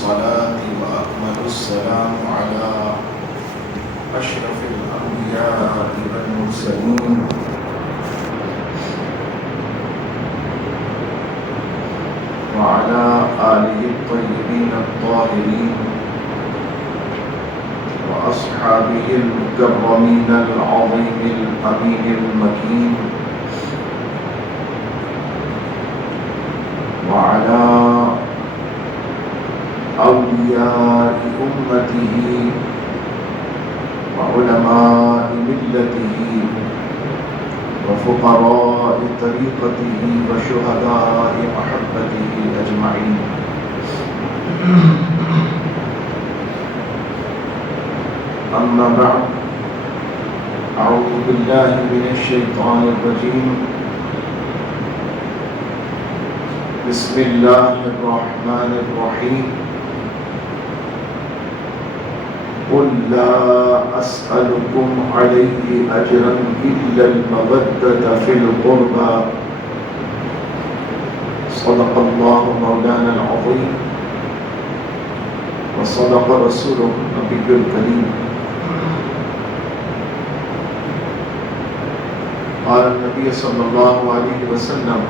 الصلاة وأكمل السلام على أشرف الأنبياء والمرسلين وعلى آله الطيبين الطاهرين وأصحابه المكرمين العظيم الأمين المكين وعلى أولياء أمته وعلماء ملته وفقراء طريقته وشهداء محبته أجمعين. أما بعد، أعوذ بالله من الشيطان الرجيم. بسم الله الرحمن الرحيم. قل لا أسألكم عليه أجرا إلا المودة في القربى. صدق الله مولانا العظيم وصدق رسوله النبي الكريم. قال النبي صلى الله عليه وسلم: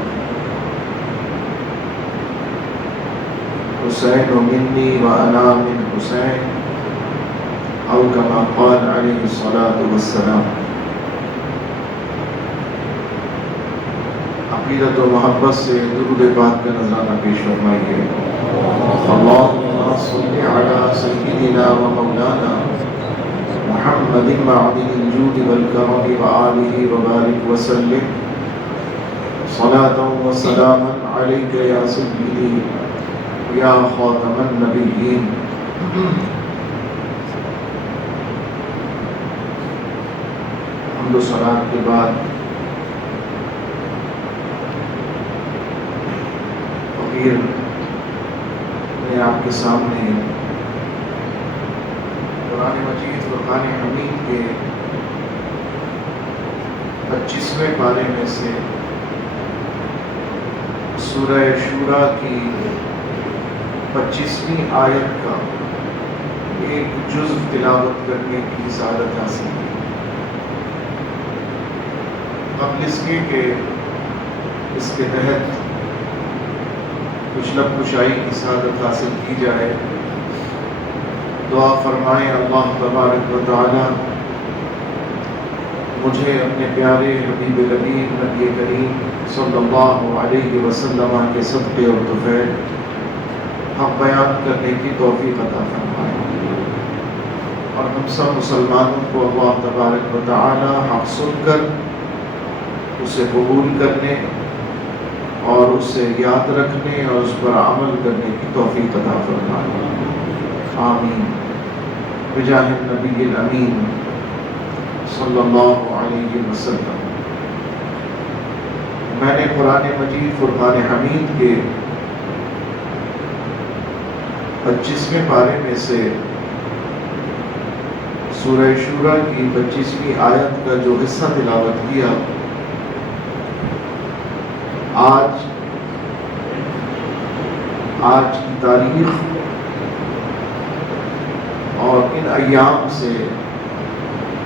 حسين مني وأنا من حسين، أو كما قال عليه الصلاة والسلام. عقیدت و محبت سے درود پاک کا نذرانہ پیش فرمائیے. اللهم صل على سيدنا ومولانا محمد معدن الجود والكرم وآله وبارك وسلم صلاة وسلاما عليك يا سيدي یا خاتم النبیین. حمد و صلات کے بعد فقیر میں آپ کے سامنے قرآن مجید فرقان حمید کے 25ویں پارے میں سے سورہ شورا کی 25ویں آیت کا ایک جزء تلاوت کرنے کی سعادت حاصل کی. قبل اس کے کہ اس کے تحت کچھ لب کشائی کی سعادت حاصل کی جائے، دعا فرمائیں اللہ تبارک و تعالی مجھے اپنے پیارے حبیب لبیب نبی کریم صلی اللہ علیہ وسلم کے صدقے اور طفیل حق بیان کرنے کی توفیق عطا فرمائے، اور ہم سب مسلمانوں کو اللہ تبارک و تعالی حق سن کر اسے قبول کرنے اور اسے یاد رکھنے اور اس پر عمل کرنے کی توفیق عطا فرمائے. آمین بجاہ النبی الامین صلی اللہ علیہ وسلم. میں نے قرآن مجید فرقان حمید کے 25ویں پارے میں سے سورہ شورا کی 25ویں آیت کا جو حصہ تلاوت کیا، آج کی تاریخ اور ان ایام سے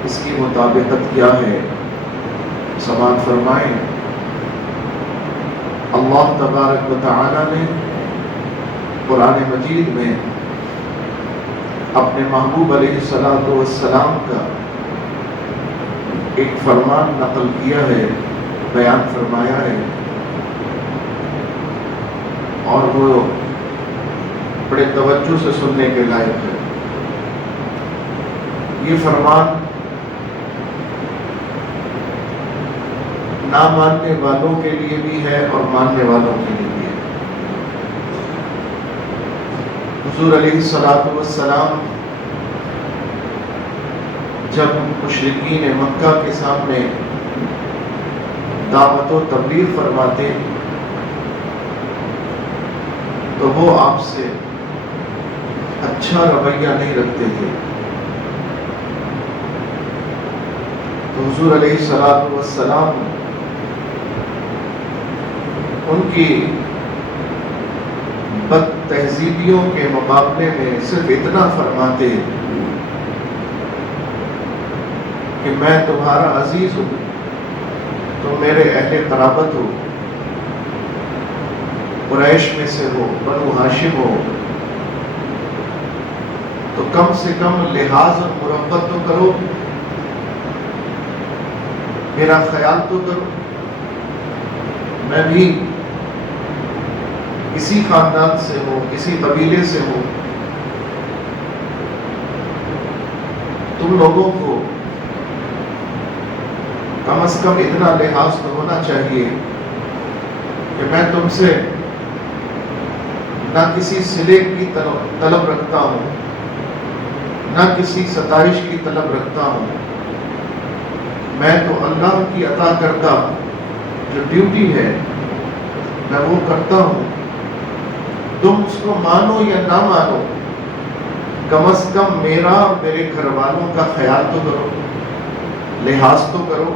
اس کی مطابقت کیا ہے سماعت فرمائیں. اللہ تبارک و تعالی نے قرآن مجید میں اپنے محبوب علیہ السلام کا ایک فرمان نقل کیا ہے، بیان فرمایا ہے، اور وہ بڑے توجہ سے سننے کے لائق ہے. یہ فرمان نہ ماننے والوں کے لیے بھی ہے اور ماننے والوں کے لیے بھی ہے. حضور علیہ السلام جب مشرکین مکہ کے سامنے دعوت و تبلیغ فرماتے تو وہ آپ سے اچھا رویہ نہیں رکھتے تھے. تو حضور علیہ السلام ان کی بد تہذیبیوں کے مقابلے میں صرف اتنا فرماتے کہ میں تمہارا عزیز ہوں، تم میرے اہل قرابت ہو، قریش میں سے ہو، بنو ہاشم ہو، تو کم سے کم لحاظ اور مربت تو کرو، میرا خیال تو کرو، میں بھی کسی خاندان سے ہوں، کسی قبیلے سے ہوں، تم لوگوں کو کم از کم اتنا لحاظ تو ہونا چاہیے کہ میں تم سے نہ کسی صلے کی طلب رکھتا ہوں، نہ کسی ستائش کی طلب رکھتا ہوں، میں تو اللہ کی عطا کردہ جو ڈیوٹی ہے میں وہ کرتا ہوں، تم اس کو مانو یا نہ مانو، کم از کم میرا اور میرے گھر والوں کا خیال تو کرو، لحاظ تو کرو،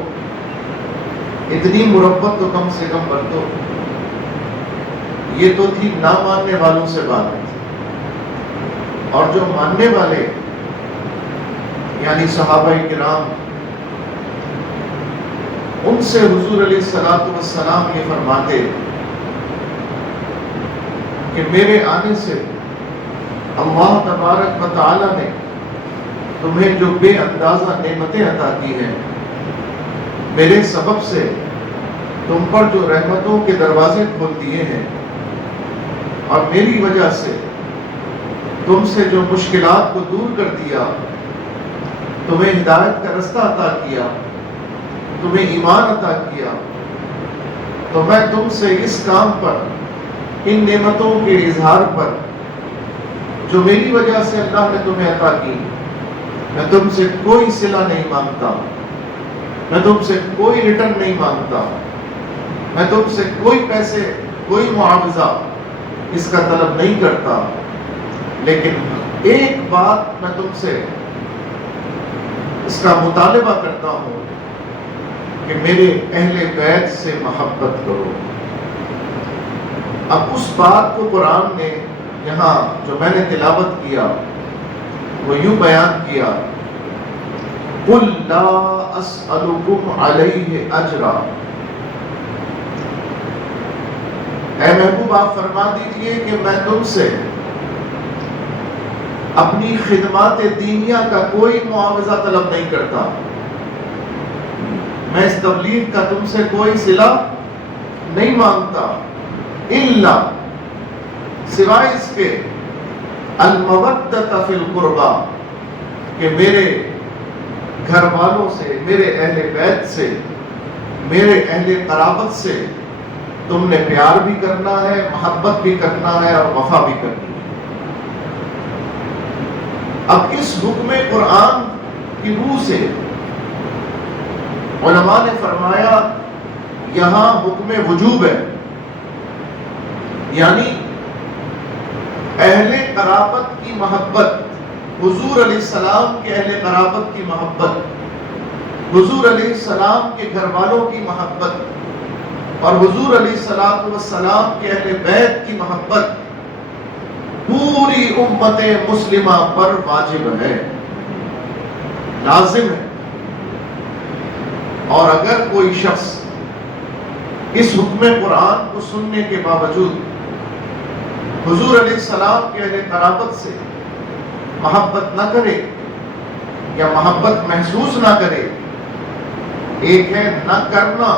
اتنی مربت تو کم سے کم برتو۔ یہ تو تھی نہ ماننے والوں سے بات، اور جو ماننے والے یعنی صحابہ کرام، ان سے حضور علیہ السلام یہ فرماتے کہ میرے آنے سے اللہ تبارک و تعالی نے تمہیں جو بے اندازہ نعمتیں عطا کی ہیں، میرے سبب سے تم پر جو رحمتوں کے دروازے کھول دیے ہیں، اور میری وجہ سے تم سے جو مشکلات کو دور کر دیا، تمہیں ہدایت کا رستہ عطا کیا، تمہیں ایمان عطا کیا، تو میں تم سے اس کام پر، ان نعمتوں کے اظہار پر جو میری وجہ سے اللہ نے تمہیں عطا کی، میں تم سے کوئی صلہ نہیں مانگتا، میں تم سے کوئی ریٹرن نہیں مانگتا، میں تم سے کوئی پیسے، کوئی معاوضہ اس کا طلب نہیں کرتا، لیکن ایک بات میں تم سے اس کا مطالبہ کرتا ہوں کہ میرے اہل بیت سے محبت کرو۔ اب اس بات کو قرآن نے یہاں جو میں نے تلاوت کیا وہ یوں بیان کیا، قُلْ لَا أَسْأَلُكُمْ عَلَيْهِ أَجْرًا، اے محبوب آپ فرما دیجئے کہ میں تم سے اپنی خدمات دینیہ کا کوئی معاوضہ طلب نہیں کرتا، میں اس تبلیغ کا تم سے کوئی صلہ نہیں مانگتا، الا سوائے اس کے المودۃ فی القربہ، کہ میرے گھر والوں سے، میرے اہل بیت سے، میرے اہل قرابت سے تم نے پیار بھی کرنا ہے، محبت بھی کرنا ہے اور وفا بھی کرنی ہے۔ اب اس حکم قرآن کی روح سے علماء نے فرمایا یہاں حکم وجوب ہے، یعنی اہل قرابت کی محبت، حضور علیہ السلام کے اہل قرابت کی محبت، حضور علیہ السلام کے گھر والوں کی محبت، اور حضور علیہ السلام کے اہل بیت کی محبت پوری امت مسلمہ پر واجب ہے، لازم ہے۔ اور اگر کوئی شخص اس حکم قرآن کو سننے کے باوجود حضور علیہ السلام کے اہل قرابت سے محبت نہ کرے یا محبت محسوس نہ کرے، ایک ہے نہ کرنا،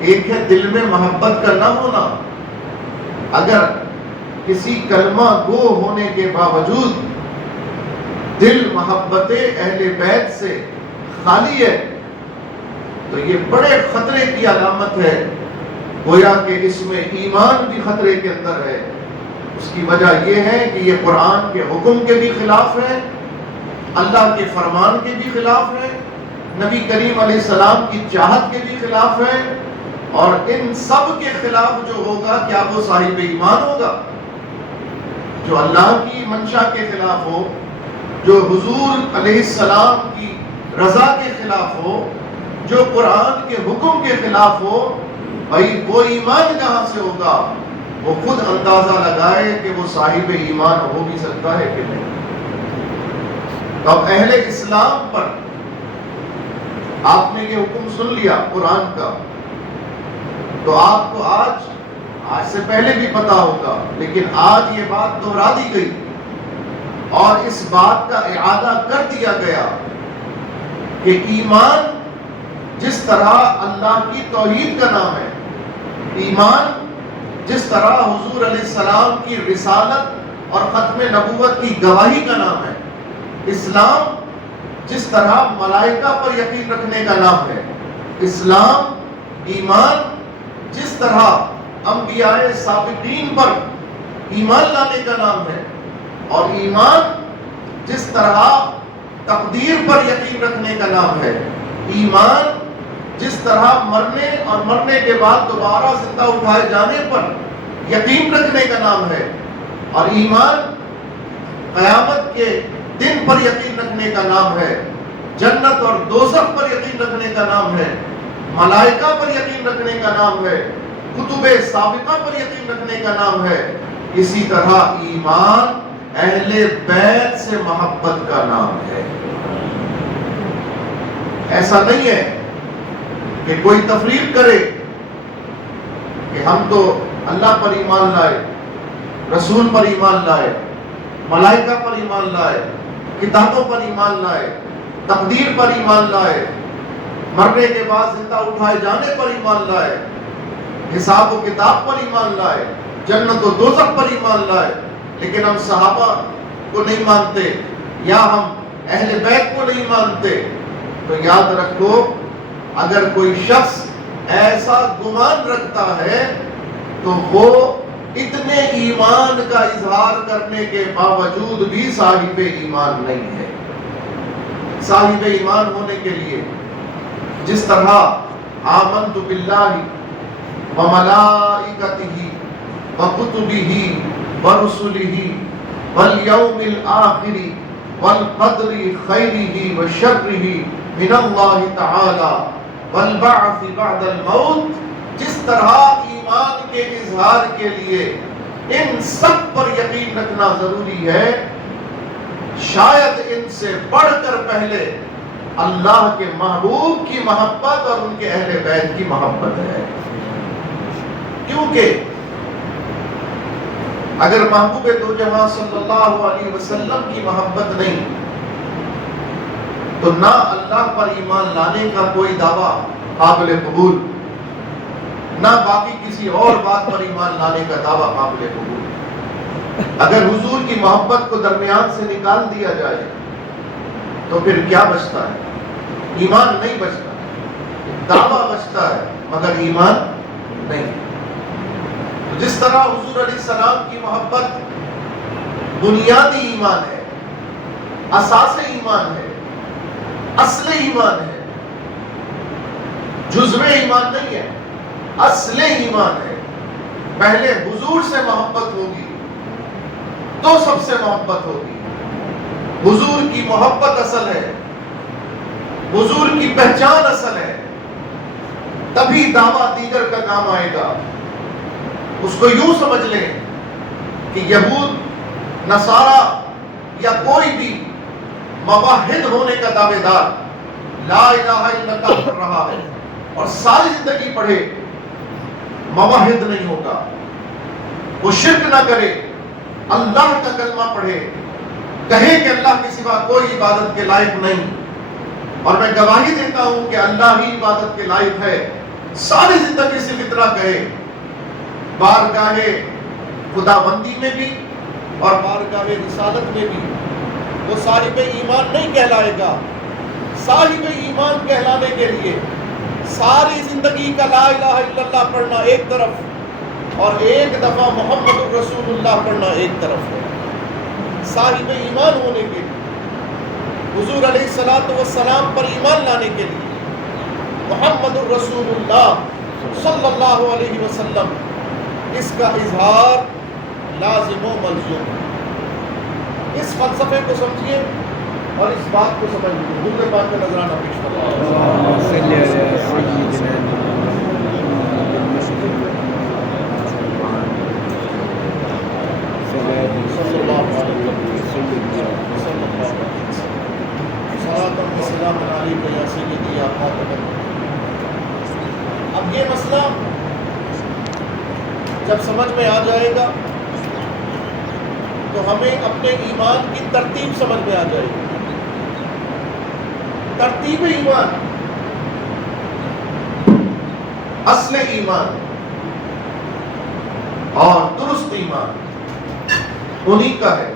ایک ہے دل میں محبت کا نہ ہونا۔ اگر کسی کلمہ گو ہونے کے باوجود دل محبت اہل بیت سے خالی ہے تو یہ بڑے خطرے کی علامت ہے، گویا کہ اس میں ایمان بھی خطرے کے اندر ہے۔ اس کی وجہ یہ ہے کہ یہ قرآن کے حکم کے بھی خلاف ہے، اللہ کے فرمان کے بھی خلاف ہے، نبی کریم علیہ السلام کی چاہت کے بھی خلاف ہے، اور ان سب کے خلاف جو ہوگا کیا وہ صاحب ایمان ہوگا؟ جو اللہ کی منشا کے خلاف ہو، جو حضور علیہ السلام کی رضا کے خلاف ہو، جو قرآن کے حکم کے خلاف ہو، بھائی وہ ایمان کہاں سے ہوگا؟ وہ خود اندازہ لگائے کہ وہ صاحب ایمان ہو بھی سکتا ہے کہ نہیں۔ تو اب اہل اسلام پر آپ نے یہ حکم سن لیا قرآن کا، تو آپ کو آج سے پہلے بھی پتا ہوگا، لیکن آج یہ بات دہرا دی گئی اور اس بات کا اعادہ کر دیا گیا کہ ایمان جس طرح اللہ کی توحید کا نام ہے، ایمان جس طرح حضور علیہ السلام کی رسالت اور ختم نبوت کی گواہی کا نام ہے، اسلام جس طرح ملائکہ پر یقین رکھنے کا نام ہے، اسلام ایمان جس طرح انبیاء سابقین پر ایمان لانے کا نام ہے، اور ایمان جس طرح تقدیر پر یقین رکھنے کا نام ہے، ایمان جس طرح مرنے اور مرنے کے بعد دوبارہ زندہ اٹھائے جانے پر یقین رکھنے کا نام ہے، اور ایمان قیامت کے دن پر یقین رکھنے کا نام ہے، جنت اور دوزخ پر یقین رکھنے کا نام ہے، ملائکہ پر یقین رکھنے کا نام ہے، کتب سابقہ پر یقین رکھنے کا نام ہے، اسی طرح ایمان اہل بیت سے محبت کا نام ہے۔ ایسا نہیں ہے کہ کوئی تفریق کرے کہ ہم تو اللہ پر ایمان لائے، رسول پر ایمان لائے، ملائکہ پر ایمان لائے، کتابوں پر ایمان لائے، تقدیر پر ایمان لائے، مرنے کے بعد زندہ اٹھائے جانے پر ایمان لائے، حساب و کتاب پر ایمان لائے، جنت و دوزخ پر ایمان لائے، لیکن ہم صحابہ کو نہیں مانتے یا ہم اہل بیت کو نہیں مانتے۔ تو یاد رکھو، اگر کوئی شخص ایسا گمان رکھتا ہے تو وہ اتنے ایمان کا اظہار کرنے کے باوجود بھی صاحب ایمان نہیں ہے۔ صاحب ایمان ہونے کے لیے جس طرح آمنت باللہ وملائکتہ وکتبہ ورسلہ والیوم الآخر والقدر خیرہ وشرہ من اللہ تعالی والبعث بعد الموت، جس طرح ایمان کے اظہار کے لیے ان سب پر یقین رکھنا ضروری ہے، شاید ان سے بڑھ کر پہلے اللہ کے محبوب کی محبت اور ان کے اہل بیت کی محبت ہے۔ کیونکہ اگر محبوب دو جہاں صلی اللہ علیہ وسلم کی محبت نہیں تو نہ اللہ پر ایمان لانے کا کوئی دعویٰ قابل قبول، نہ باقی کسی اور بات پر ایمان لانے کا دعویٰ قابل قبول۔ اگر حضور کی محبت کو درمیان سے نکال دیا جائے تو پھر کیا بچتا ہے؟ ایمان نہیں بچتا، دعویٰ بچتا ہے مگر ایمان نہیں۔ جس طرح حضور علیہ السلام کی محبت بنیادی ایمان ہے، اساس ایمان ہے، اصل ایمان ہے، جزو ایمان نہیں ہے، اصل ایمان ہے۔ پہلے حضور سے محبت ہوگی تو سب سے محبت ہوگی۔ حضور کی محبت اصل ہے، حضور کی پہچان اصل ہے، تبھی دعویٰ دیگر کا کام آئے گا۔ اس کو یوں سمجھ لیں کہ یہود، نصارہ یا کوئی بھی موحد ہونے کا دعوے دار لا الہ الا اللہ کر رہا ہے اور ساری زندگی پڑھے، موحد نہیں ہوگا۔ وہ شرک نہ کرے، اللہ کا کلمہ پڑھے، کہے کہ اللہ کے سوا کوئی عبادت کے لائق نہیں، اور میں گواہی دیتا ہوں کہ اللہ ہی عبادت کے لائق ہے، ساری زندگی سے اتنا کہے، بارگاہ خداوندی میں بھی اور بارگاہ رسالت میں بھی وہ صاحب ایمان نہیں کہلائے گا۔ صاحب ایمان کہلانے کے لیے ساری زندگی کا لا الہ الا اللہ پڑھنا ایک طرف اور ایک دفعہ محمد رسول اللہ پڑھنا ایک طرف ہے۔ صاحب ایمان ہونے کے لیے، حضور علیہ السلام پر ایمان لانے کے لیے، محمد رسول اللہ صلی اللہ علیہ وسلم، اس کا اظہار لازم و ملزوم ہے۔ اس فلسفے کو سمجھیے اور اس بات کو سمجھیے۔ حضور پاک کا نذرانہ پیش فرمائیں۔ صلی اللہ علیہ وسلم صلاۃ و سلام علیک یا سیدی یا خاتم۔ اب یہ مسئلہ جب سمجھ میں آ جائے گا تو ہمیں اپنے ایمان کی ترتیب سمجھ میں آ جائے گی۔ ترتیب ایمان، اصل ایمان اور درست ایمان انہی کا ہے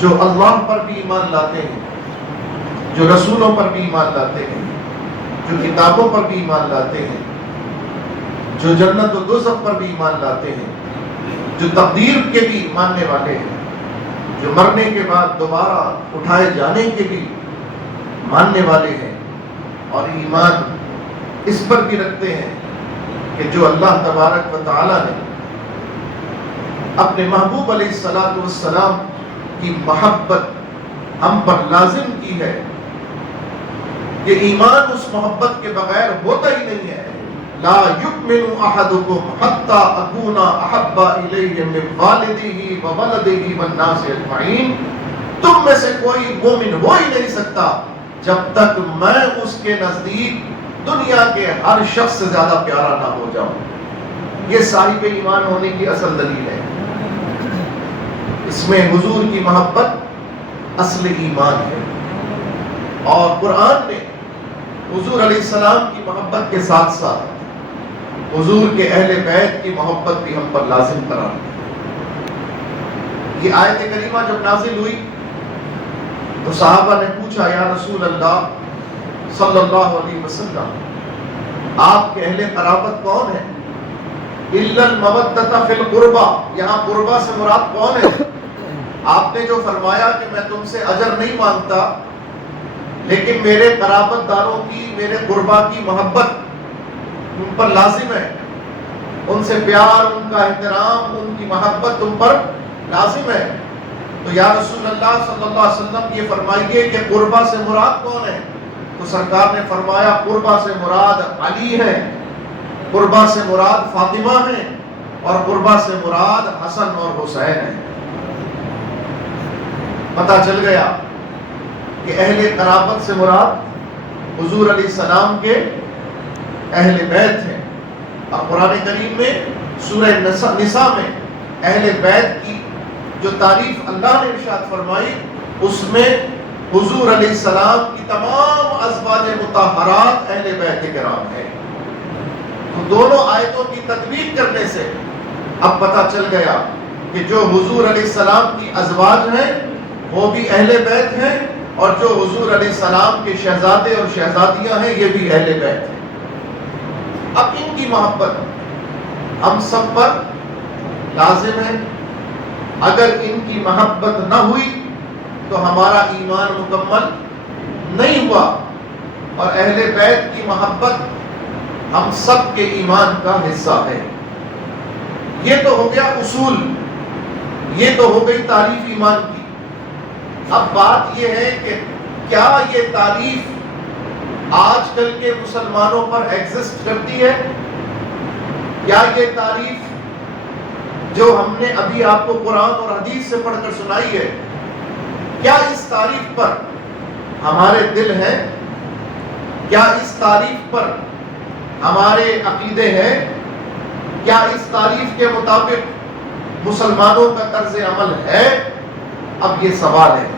جو اللہ پر بھی ایمان لاتے ہیں، جو رسولوں پر بھی ایمان لاتے ہیں، جو کتابوں پر بھی ایمان لاتے ہیں، جو جنت و دوزخ پر بھی ایمان لاتے ہیں، جو تقدیر کے بھی ماننے والے ہیں، جو مرنے کے بعد دوبارہ اٹھائے جانے کے بھی ماننے والے ہیں، اور ایمان اس پر بھی رکھتے ہیں کہ جو اللہ تبارک و تعالی نے اپنے محبوب علیہ الصلوۃ والسلام کی محبت ہم پر لازم کی ہے، کہ ایمان اس محبت کے بغیر ہوتا ہی نہیں ہے۔ لا یؤمن احدکم حتی اکون احب الیہ من والدہ وولدہ والناس اجمعین، تم میں سے کوئی مومن ہو ہی نہیں سکتا جب تک میں اس کے نزدیک دنیا کے ہر شخص سے زیادہ پیارا نہ ہو جاؤں۔ یہ صاحب ایمان ہونے کی اصل دلیل ہے۔ اس میں حضور کی محبت اصل ایمان ہے، اور قرآن نے حضور علیہ السلام کی محبت کے ساتھ ساتھ حضور کے اہل بیت کی محبت بھی ہم پر لازم قرار دی۔ یہ آیت کریمہ جب نازل ہوئی تو صحابہ نے پوچھا، یا رسول اللہ صلی اللہ علیہ وسلم، آپ کے اہل قرابت کون ہیں؟ الا المودۃ فی القربہ، یہاں قربہ سے مراد کون ہے؟ آپ نے جو فرمایا کہ میں تم سے اجر نہیں مانگتا، لیکن میرے قرابت داروں کی، میرے قربا کی محبت تم پر لازم ہے، ان سے پیار، ان کا احترام، ان کی محبت تم پر لازم ہے۔ تو یا رسول اللہ صلی اللہ علیہ وسلم یہ فرمائیے کہ قربا سے مراد کون ہے؟ تو سرکار نے فرمایا قربا سے مراد علی ہے، قربا سے مراد فاطمہ ہے، اور قربا سے مراد حسن اور حسین ہے۔ پتہ چل گیا کہ اہل قرابت سے مراد حضور علیہ السلام کے اہل بیت ہیں۔ اور قرآن کریم میں سورہ نساء میں اہل بیت کی جو تعریف اللہ نے ارشاد فرمائی، اس میں حضور علیہ السلام کی تمام ازواج مطہرات اہل بیت کرام ہیں۔ تو دونوں آیتوں کی تطبیق کرنے سے اب پتہ چل گیا کہ جو حضور علیہ السلام کی ازواج ہیں وہ بھی اہل بیت ہیں، اور جو حضور علیہ السلام کے شہزادے اور شہزادیاں ہیں یہ بھی اہل بیت ہیں۔ اب ان کی محبت ہم سب پر لازم ہے۔ اگر ان کی محبت نہ ہوئی تو ہمارا ایمان مکمل نہیں ہوا، اور اہل بیت کی محبت ہم سب کے ایمان کا حصہ ہے۔ یہ تو ہو گیا اصول، یہ تو ہو گئی تعریف ایمان کی۔ اب بات یہ ہے کہ کیا یہ تعریف آج کل کے مسلمانوں پر ایگزسٹ کرتی ہے؟ کیا یہ تعریف جو ہم نے ابھی آپ کو قرآن اور حدیث سے پڑھ کر سنائی ہے، کیا اس تعریف پر ہمارے دل ہیں؟ کیا اس تعریف پر ہمارے عقیدے ہیں؟ کیا اس تعریف کے مطابق مسلمانوں کا طرز عمل ہے؟ اب یہ سوال ہے۔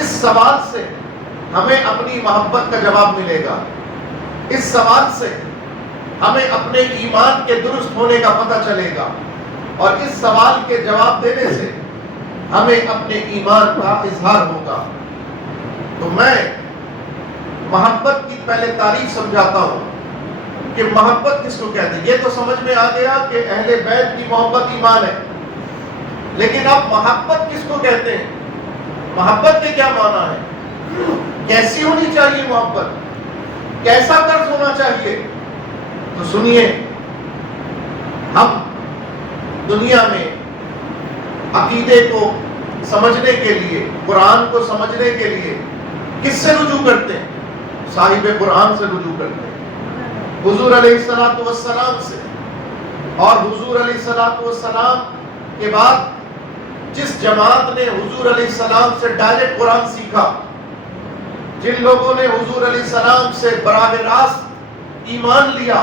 اس سوال سے ہمیں اپنی محبت کا جواب ملے گا۔ اس سوال سے ہمیں اپنے ایمان کے درست ہونے کا پتہ چلے گا، اور اس سوال کے جواب دینے سے ہمیں اپنے ایمان کا اظہار ہوگا۔ تو میں محبت کی پہلے تعریف سمجھاتا ہوں کہ محبت کس کو کہتے ہیں۔ یہ تو سمجھ میں آ گیا کہ اہل بیت کی محبت ایمان ہے، لیکن اب محبت کس کو کہتے ہیں؟ محبت کے کیا معنی ہے؟ کیسی ہونی چاہیے محبت؟ کیسا طرز ہونا چاہیے؟ تو سنیے، ہم دنیا میں عقیدے کو سمجھنے کے لیے، قرآن کو سمجھنے کے لیے کس سے رجوع کرتے ہیں؟ صاحب قرآن سے رجوع کرتے ہیں، حضور علیہ الصلوۃ والسلام سے، اور حضور علیہ الصلوۃ والسلام کے بعد جس جماعت نے حضور علیہ السلام سے ڈائریکٹ قرآن سیکھا، جن لوگوں نے حضور علیہ السلام سے براہ راست ایمان لیا،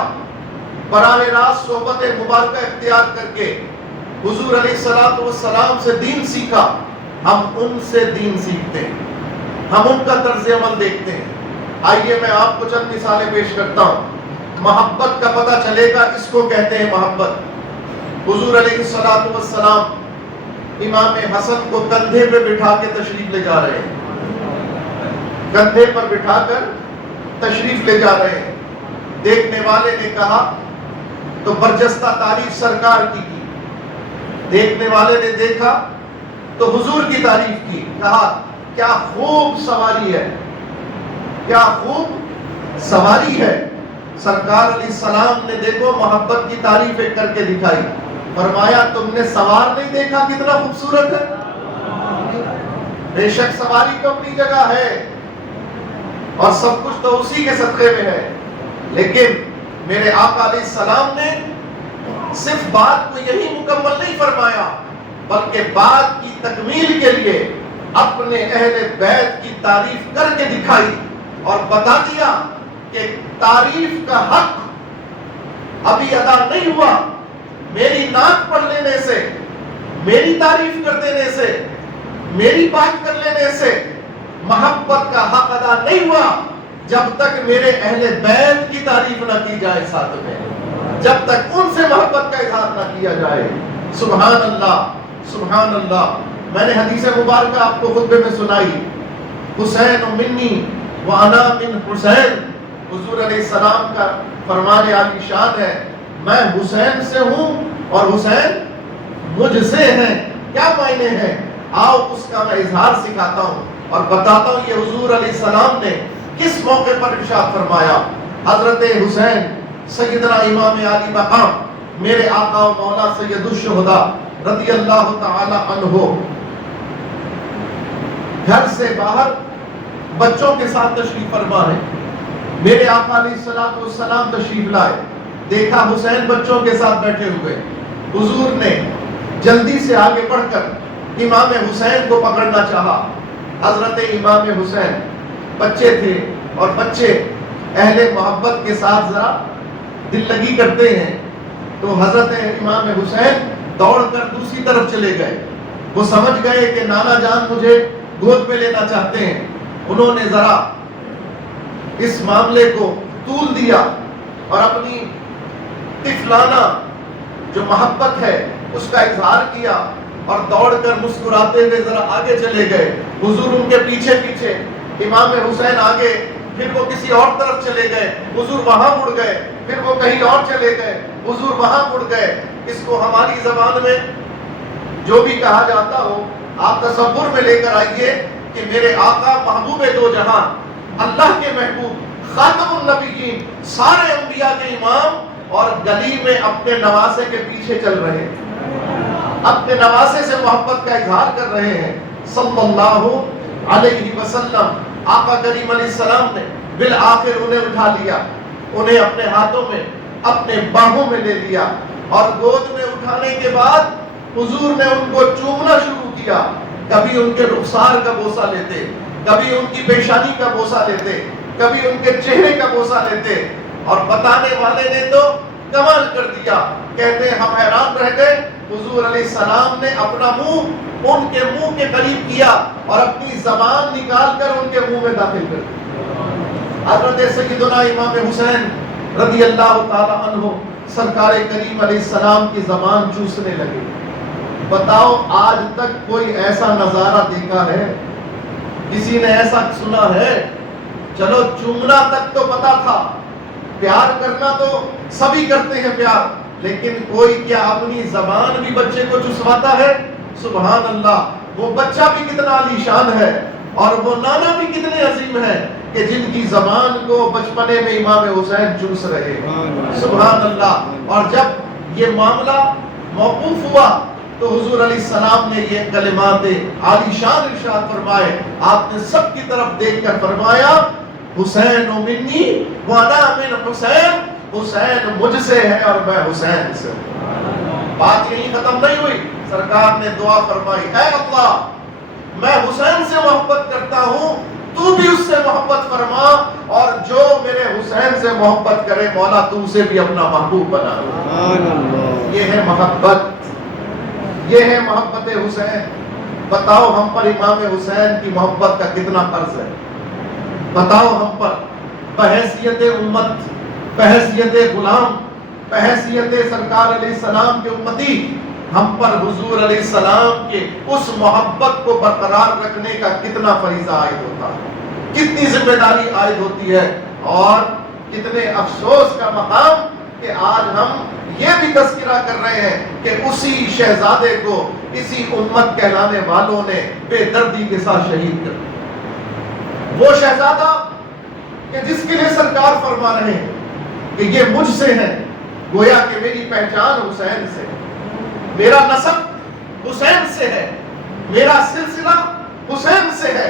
براہ راست صحبت مبارکہ اختیار کر کے حضور علیہ السلام سے دین سیکھا، ہم ان سے دین سیکھتے ہیں، ہم ان کا طرز عمل دیکھتے ہیں۔ آئیے میں آپ کو چند مثالیں پیش کرتا ہوں۔ محبت کا پتہ چلے گا، اس کو کہتے ہیں محبت۔ حضور علیہ السلام امام حسن کو کندھے پہ بٹھا کے تشریف لے جا رہے ہیں، کندھے پر بٹھا کر تشریف لے جا رہے ہیں۔ دیکھنے والے نے کہا تو برجستہ تعریف سرکار کی دیکھنے والے نے دیکھا تو حضور کی تعریف کی، کہا کیا خوب سواری ہے، کیا خوب سواری ہے۔ سرکار علیہ السلام نے دیکھو محبت کی تعریف ایک کر کے دکھائی، فرمایا تم نے سوار نہیں دیکھا کتنا خوبصورت ہے؟ بے شک سواری تو اپنی جگہ ہے اور سب کچھ تو اسی کے صدقے میں ہے، لیکن میرے آقا علیہ السلام نے صرف بات کو یہی مکمل نہیں فرمایا، بلکہ بات کی تکمیل کے لیے اپنے اہل بیت کی تعریف کر کے دکھائی اور بتا دیا کہ تعریف کا حق ابھی ادا نہیں ہوا، میری نعت پڑھ لینے سے، میری تعریف کر دینے سے، میری بات کر لینے سے محبت کا حق ادا نہیں ہوا جب تک میرے اہل بیت کی تعریف نہ کی جائے، ساتھ میں جب تک ان سے محبت کا اظہار نہ کیا جائے۔ سبحان اللہ، سبحان اللہ۔ میں نے حدیث مبارکہ آپ کو خطبے میں سنائی، حسین منی وانا من حسین۔ حضور علیہ السلام کا فرمان عالی شان ہے، میں حسین سے ہوں اور حسین مجھ سے ہیں۔ کیا معنی ہے؟ آؤ اس کا میں اظہار سکھاتا ہوں اور بتاتا ہوں یہ حضور علیہ السلام نے کس موقع پر ارشاد فرمایا۔ حضرت حسین سیدنا امام علی مقام میرے آقا و مولا سید الشہداء رضی اللہ تعالی عنہ گھر سے باہر بچوں کے ساتھ تشریف فرما ہے۔ میرے آقا علیہ السلام تشریف لائے، دیکھا حسین بچوں کے ساتھ بیٹھے ہوئے، حضور نے جلدی سے آگے بڑھ کر امام حسین کو پکڑنا چاہا۔ حضرت امام حسین بچے تھے اور بچے اہل محبت کے ساتھ ذرا دل لگی کرتے ہیں، تو حضرت امام حسین دوڑ کر دوسری طرف چلے گئے۔ وہ سمجھ گئے کہ نانا جان مجھے گود پہ لینا چاہتے ہیں، انہوں نے ذرا اس معاملے کو طول دیا اور اپنی طفلانہ جو محبت ہے اس کا اظہار کیا اور دوڑ کر مسکراتے ہوئے ذرا آگے چلے گئے۔ حضور ان کے پیچھے پیچھے، امام حسین آگے، پھر وہ کسی اور طرف چلے گئے، حضور وہاں مڑ گئے، پھر وہ کہیں اور چلے گئے، حضور وہاں مڑ گئے۔ اس کو ہماری زبان میں جو بھی کہا جاتا ہو، آپ تصور میں لے کر آئیے کہ میرے آقا محبوب دو جہان، اللہ کے محبوب، خاتم النبیین، سارے انبیاء کے امام، اور گلی میں اپنے نواسے کے پیچھے چل رہے ہیں، اپنے نواسے سے محبت کا اظہار کر رہے ہیں صلی اللہ علیہ وسلم۔ آقا کریم علیہ السلام نے بالآخر انہیں اٹھا لیا، انہیں اپنے ہاتھوں میں، اپنے باہوں میں لے لیا، اور گود میں اٹھانے کے بعد حضور نے ان کو چومنا شروع کیا۔ کبھی ان کے رخسار کا بوسہ لیتے، کبھی ان کی پیشانی کا بوسہ لیتے، کبھی ان کے چہرے کا بوسہ لیتے، اور بتانے والے نے تو کمال کر دیا، کہتے ہیں ہم حیران رہ گئے، حضور علیہ السلام نے اپنا منہ ان کے منہ کے قریب کیا اور اپنی زبان نکال کر ان کے منہ میں داخل کر دیا۔ حضرت سیدنا امام حسین رضی اللہ تعالی عنہ سرکار کریم علیہ السلام کی زبان چوسنے لگے۔ بتاؤ آج تک کوئی ایسا نظارہ دیکھا ہے؟ کسی نے ایسا سنا ہے؟ چلو چومنا تک تو پتا تھا، پیار کرنا تو سبھی کرتے ہیں پیار، لیکن کوئی کیا اپنی زبان بھی بچے کو چسواتا ہے؟ سبحان اللہ۔ وہ بچہ بھی کتنا عالی شان ہے اور وہ نانا بھی کتنے عظیم ہے کہ جن کی زبان کو بچپنے میں امام حسین چوس رہے ہیں، سبحان اللہ۔ اور جب یہ معاملہ موقوف ہوا تو حضور علیہ السلام نے یہ کلمات عالی شان ارشاد فرمائے۔ آپ نے سب کی طرف دیکھ کر فرمایا حسین منی وانا من حسین، حسین مجھ سے ہے اور میں حسین سے ہوں۔ بات یہی ختم نہیں ہوئی، سرکار نے دعا فرمائی، اے اللہ میں حسین سے محبت کرتا ہوں، تو بھی اس سے محبت فرما، اور جو میرے حسین سے محبت کرے مولا تو اسے بھی اپنا محبوب بنا۔ یہ ہے محبت، یہ ہے محبت حسین۔ بتاؤ ہم پر امام حسین کی محبت کا کتنا قرض ہے؟ بتاؤ ہم پر بحیثیت امت، بحیثیت غلام، بحیثیت سرکار علیہ السلام کے امتی، ہم پر حضور علیہ السلام کے اس محبت کو برقرار رکھنے کا کتنا فریضہ عائد ہوتا ہے، کتنی ذمہ داری عائد ہوتی ہے۔ اور کتنے افسوس کا مقام کہ آج ہم یہ بھی تذکرہ کر رہے ہیں کہ اسی شہزادے کو اسی امت کہلانے والوں نے بے دردی کے ساتھ شہید کر دیا۔ وہ شہزادہ کہ جس کے لیے سرکار فرما رہے ہیں کہ یہ مجھ سے ہے، گویا کہ میری پہچان حسین سے، میرا نسب حسین سے ہے، میرا سلسلہ حسین سے ہے۔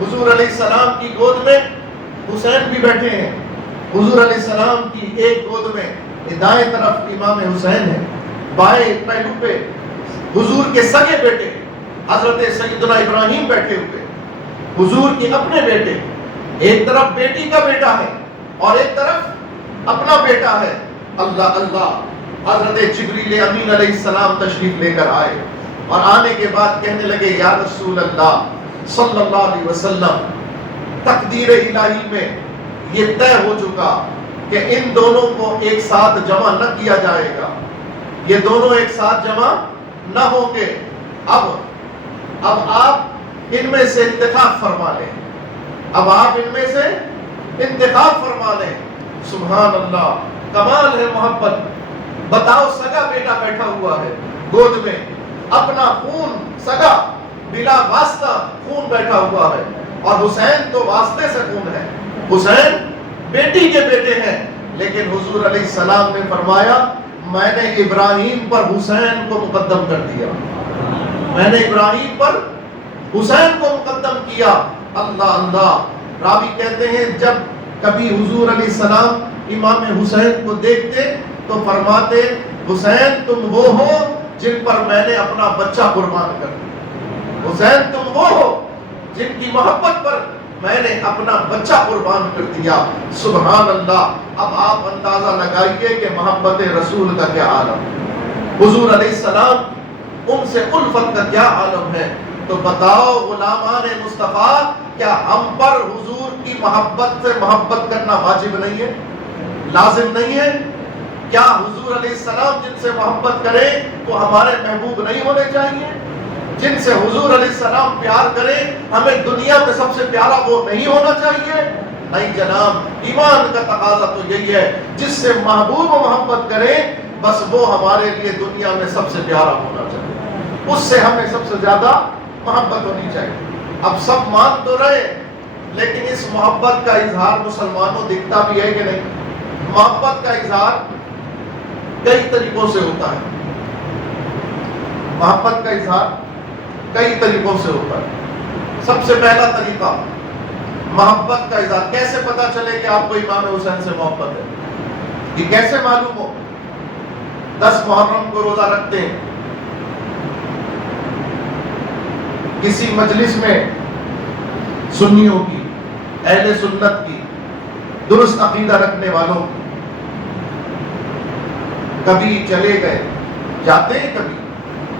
حضور علیہ السلام کی گود میں حسین بھی بیٹھے ہیں، حضور علیہ السلام کی ایک گود میں دائیں طرف امام حسین ہے، بائیں پہلو پہ حضور کے سگے بیٹے حضرت سیدنا ابراہیم بیٹھے ہوئے، حضور کے اپنے بیٹے، ایک طرف بیٹی کا بیٹا ہے اور ایک طرف اپنا بیٹا ہے۔ اللہ اللہ، حضرت جبریل امین علیہ السلام تشریف لے کر آئے اور آنے کے بعد کہنے لگے، یا رسول اللہ صلی اللہ علیہ وسلم، تقدیر الہی میں یہ طے ہو چکا کہ ان دونوں کو ایک ساتھ جمع نہ کیا جائے گا، یہ دونوں ایک ساتھ جمع نہ ہوں گے۔ اب آپ ان میں سے انتخاب فرما لیں، اب آپ ان میں سے انتخاب فرما لیں۔ سبحان اللہ، کمال ہے محبت۔ بتاؤ، سگا بیٹا بیٹھا ہوا ہے گود میں، اپنا خون سگا بلا واسطہ خون بیٹھا ہوا ہے، اور حسین تو واسطے سے خون ہے، حسین بیٹی کے بیٹے ہیں، لیکن حضور علیہ السلام نے فرمایا، میں نے ابراہیم پر حسین کو مقدم کر دیا، میں نے ابراہیم پر حسین کو مقدم کیا۔ اللہ اللہ، راوی کہتے ہیں جب کبھی حضور علیہ السلام امام حسین کو دیکھتے تو فرماتے، حسین تم وہ ہو جن پر میں نے اپنا بچہ قربان کر دیا، حسین تم وہ ہو جن کی محبت پر میں نے اپنا بچہ قربان کر دیا۔ سبحان اللہ۔ اب آپ اندازہ لگائیے کہ محبت رسول کا کیا عالم ہے، حضور علیہ السلام ان سے الفت کا کیا عالم ہے۔ تو بتاؤ غلامان مصطفیٰ، کیا ہم پر حضور کی محبت سے محبت کرنا واجب نہیں ہے، لازم نہیں ہے؟ کیا حضور علیہ السلام جن سے محبت کریں وہ ہمارے محبوب نہیں ہونے چاہیے؟ جن سے حضور علیہ السلام پیار کریں ہمیں دنیا میں سب سے پیارا وہ نہیں ہونا چاہیے؟ نہیں جناب، ایمان کا تقاضا تو یہی ہے، جس سے محبوب و محبت کریں بس وہ ہمارے لیے دنیا میں سب سے پیارا ہونا چاہیے، اس سے ہمیں سب سے زیادہ محبت ہونی چاہیے۔ اب سب مان تو رہے، لیکن اس محبت کا اظہار مسلمانوں دکھتا بھی ہے کہ نہیں؟ محبت کا اظہار کئی طریقوں سے ہوتا ہے، محبت کا اظہار کئی طریقوں سے ہوتا ہے۔ سب سے پہلا طریقہ محبت کا اظہار، کیسے پتا چلے کہ آپ کو امام حسین سے محبت ہے؟ یہ کیسے معلوم ہو؟ 10 محرم کو روزہ رکھتے ہیں، کسی مجلس میں سنیوں کی، اہل سنت کی، درست عقیدہ رکھنے والوں کی، کبھی چلے گئے، جاتے ہیں کبھی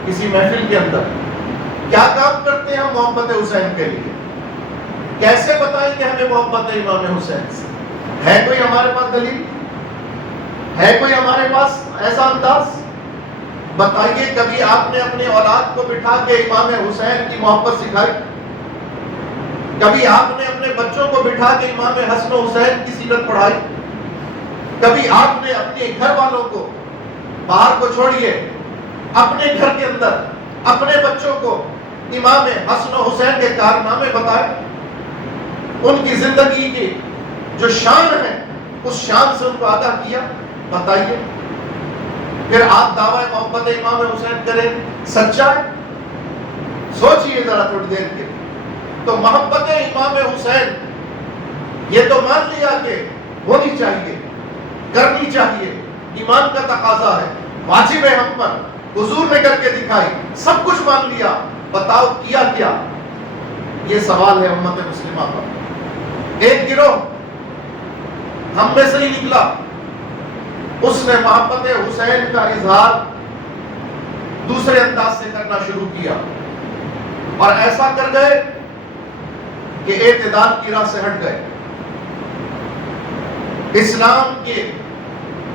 کسی محفل کے اندر، کیا کام کرتے ہیں ہم محبت حسین کے لیے؟ کیسے بتائیں کہ ہمیں محبت ہے امام حسین سے؟ ہے کوئی ہمارے پاس دلیل؟ ہے کوئی ہمارے پاس ایسا انداز؟ بتائیے، کبھی آپ نے اپنے اولاد کو بٹھا کے امام حسین کی محبت سکھائی؟ کبھی آپ نے اپنے بچوں کو بٹھا کے امام حسن و حسین کی سیرت پڑھائی؟ کبھی آپ نے اپنے گھر والوں کو، باہر کو چھوڑیے، اپنے گھر کے اندر اپنے بچوں کو امام حسن و حسین کے کارنامے بتائے، ان کی زندگی کی جو شان ہے اس شان سے ان کو آگاہ کیا؟ بتائیے، پھر آپ دعویٰ محبت امام حسین کریں؟ سچا ہے؟ سوچئے ذرا تھوڑی دیر کے۔ تو محبت امام حسین یہ تو مان لیا کہ ہونی چاہیے، کرنی چاہیے، ایمان کا تقاضا ہے، واجب ہے ہم پر، حضور نے کر کے دکھائی، سب کچھ مان لیا، بتاؤ کیا کیا؟ یہ سوال ہے امت مسلمہ کا۔ ایک گروہ ہم میں سے ہی نکلا، اس نے محبت حسین کا اظہار دوسرے انداز سے کرنا شروع کیا، اور ایسا کر گئے کہ اعتدال کی راہ سے ہٹ گئے، اسلام کے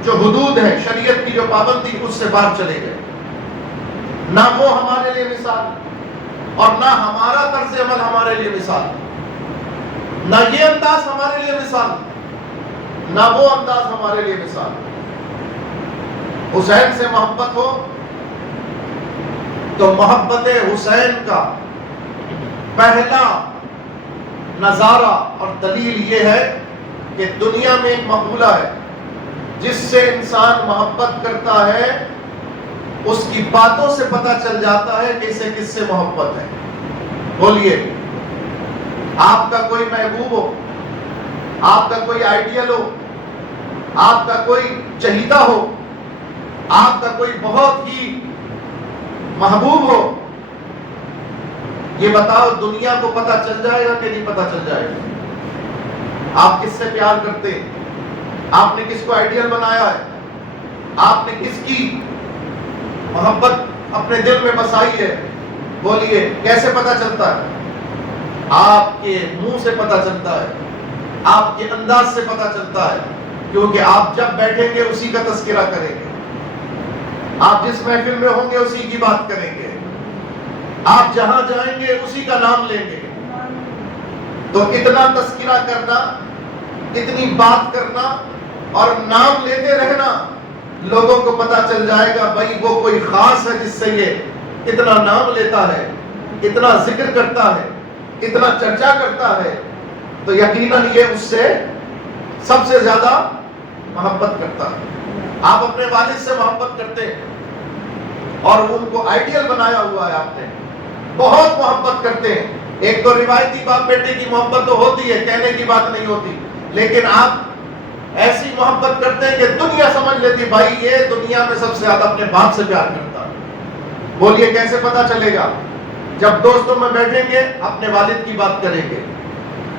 جو حدود ہے، شریعت کی جو پابندی، اس سے باہر چلے گئے۔ نہ وہ ہمارے لیے مثال، اور نہ ہمارا طرز عمل ہمارے لیے مثال، نہ یہ انداز ہمارے لیے مثال، نہ وہ انداز ہمارے لیے مثال۔ حسین سے محبت ہو تو محبت حسین کا پہلا نظارہ اور دلیل یہ ہے کہ دنیا میں ایک مقولہ ہے، جس سے انسان محبت کرتا ہے اس کی باتوں سے پتہ چل جاتا ہے کہ اسے کس سے محبت ہے۔ بولیے، آپ کا کوئی محبوب ہو، آپ کا کوئی آئیڈیل ہو، آپ کا کوئی چہیتا ہو، آپ کا کوئی بہت ہی محبوب ہو، یہ بتاؤ دنیا کو پتہ چل جائے گا کہ نہیں پتہ چل جائے گا؟ آپ کس سے پیار کرتے ہیں؟ آپ نے کس کو آئیڈیل بنایا ہے؟ آپ نے کس کی محبت اپنے دل میں بسائی ہے؟ بولیے، کیسے پتہ چلتا ہے؟ آپ کے منہ سے پتہ چلتا ہے، آپ کے انداز سے پتہ چلتا ہے، کیونکہ آپ جب بیٹھیں گے اسی کا تذکرہ کریں گے، آپ جس محفل میں ہوں گے اسی کی بات کریں گے، آپ جہاں جائیں گے اسی کا نام لیں گے۔ تو اتنا تذکرہ کرنا، اتنی بات کرنا اور نام لیتے رہنا، لوگوں کو پتہ چل جائے گا بھائی وہ کوئی خاص ہے جس سے یہ اتنا نام لیتا ہے، اتنا ذکر کرتا ہے، اتنا چرچا کرتا ہے، تو یقیناً یہ اس سے سب سے زیادہ محبت کرتا ہے۔ آپ اپنے والد سے محبت کرتے ہیں اور ان کو آئیڈیل بنایا ہوا ہے، آپ نے بہت محبت کرتے ہیں۔ ایک تو روایتی باپ بیٹے کی محبت تو ہوتی ہے، کہنے کی بات نہیں ہوتی، لیکن آپ ایسی محبت کرتے ہیں کہ دنیا سمجھ لیتی بھائی یہ دنیا میں سب سے زیادہ اپنے باپ سے پیار کرتا ہے۔ بولیے کیسے پتا چلے گا؟ جب دوستوں میں بیٹھیں گے اپنے والد کی بات کریں گے،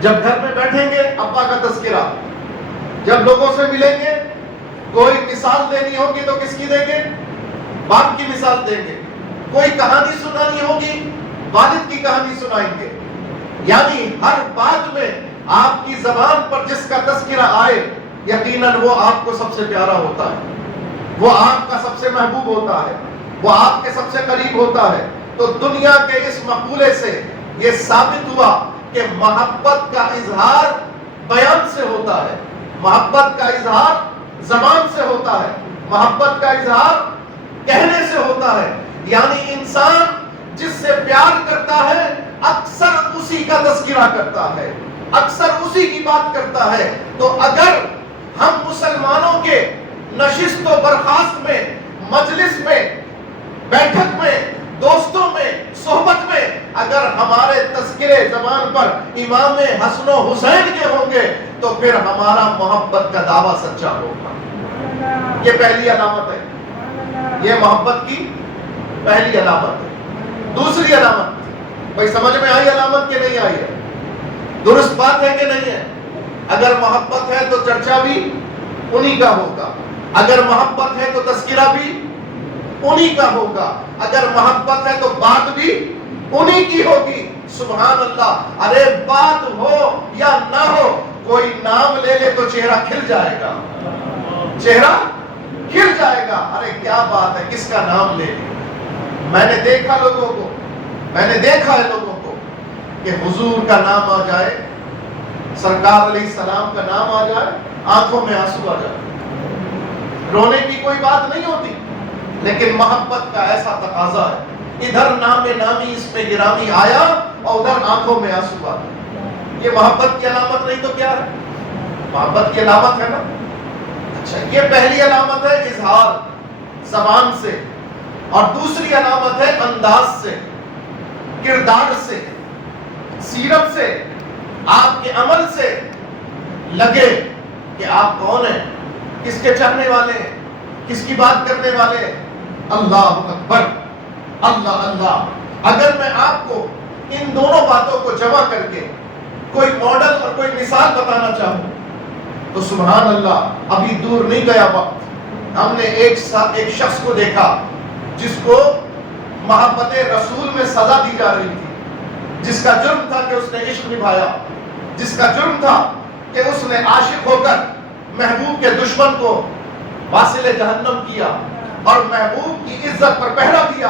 جب گھر میں بیٹھیں گے ابا کا تذکرہ، جب لوگوں سے ملیں گے کوئی مثال دینی ہوگی تو کس کی دیں گے؟ باپ کی مثال دیں گے۔ کوئی کہانی سنانی ہوگی والد کی کہانی سنائیں گے۔ یعنی ہر بات میں آپ کی زبان پر جس کا تذکرہ آئے یقیناً وہ آپ کو سب سے پیارا ہوتا ہے، وہ آپ کا سب سے محبوب ہوتا ہے، وہ آپ کے سب سے قریب ہوتا ہے۔ تو دنیا کے اس مقولے سے یہ ثابت ہوا کہ محبت کا اظہار بیان سے ہوتا ہے، محبت کا اظہار زبان سے ہوتا ہے، محبت کا اظہار کہنے سے ہوتا ہے۔ یعنی انسان جس سے پیار کرتا ہے اکثر اسی کا تذکرہ کرتا ہے، اکثر اسی کی بات کرتا ہے۔ تو اگر ہم مسلمانوں کے نشست و برخاست میں، مجلس میں، بیٹھک میں، دوستوں میں، صحبت میں اگر ہمارے تذکرے زبان پر امام حسن و حسین کے ہوں گے تو پھر ہمارا محبت کا دعویٰ سچا ہوگا۔ یہ پہلی علامت ہے، یہ محبت کی پہلی علامت ہے۔ دوسری علامت، بھائی سمجھ میں آئی علامت کہ نہیں آئی ہے؟ درست بات ہے کہ نہیں ہے؟ اگر محبت ہے تو چرچا بھی انہی کا ہوگا، اگر محبت ہے تو تذکرہ بھی انہی کا ہوگا، اگر محبت ہے تو بات بھی انہی کی ہوگی۔ سبحان اللہ! ارے بات ہو یا نہ ہو، کوئی نام لے لے تو چہرہ کھل جائے گا، چہرہ کھل جائے گا۔ ارے کیا بات ہے، کس کا نام لے لے۔ میں نے دیکھا لوگوں کو، میں نے دیکھا ہے لوگوں کو کہ حضور کا نام آ جائے، سرکار علیہ السلام کا نام آ جائے، آنکھوں میں آنسو آ جائے۔ رونے کی کوئی بات نہیں ہوتی، لیکن محبت کا ایسا تقاضا ہے، ادھر نام نامی اس میں گرامی آیا اور ادھر آنکھوں میں آنسو آ گئے۔ یہ محبت کی علامت نہیں تو کیا ہے؟ محبت کی علامت ہے نا۔ اچھا، یہ پہلی علامت ہے اظہار زبان سے، اور دوسری علامت ہے انداز سے، کردار سے، سیرت سے، آپ کے عمل سے لگے کہ آپ کون ہیں، کس کے چاہنے والے ہیں، کس کی بات کرنے والے ہیں۔ اللہ اکبر! اکبر، اللہ اللہ۔ اگر میں آپ کو ان دونوں باتوں کو جمع کر کے کوئی ماڈل اور کوئی مثال بتانا چاہوں تو سبحان اللہ، ابھی دور نہیں گیا وقت، ہم نے ایک شخص کو دیکھا جس کو محبت رسول میں سزا دی جا رہی تھی، جس کا جرم تھا کہ اس نے عشق نبھایا، جس کا جرم تھا کہ اس نے عاشق ہو کر محبوب کے دشمن کو واصل جہنم کیا اور محبوب کی عزت پر پہرا دیا۔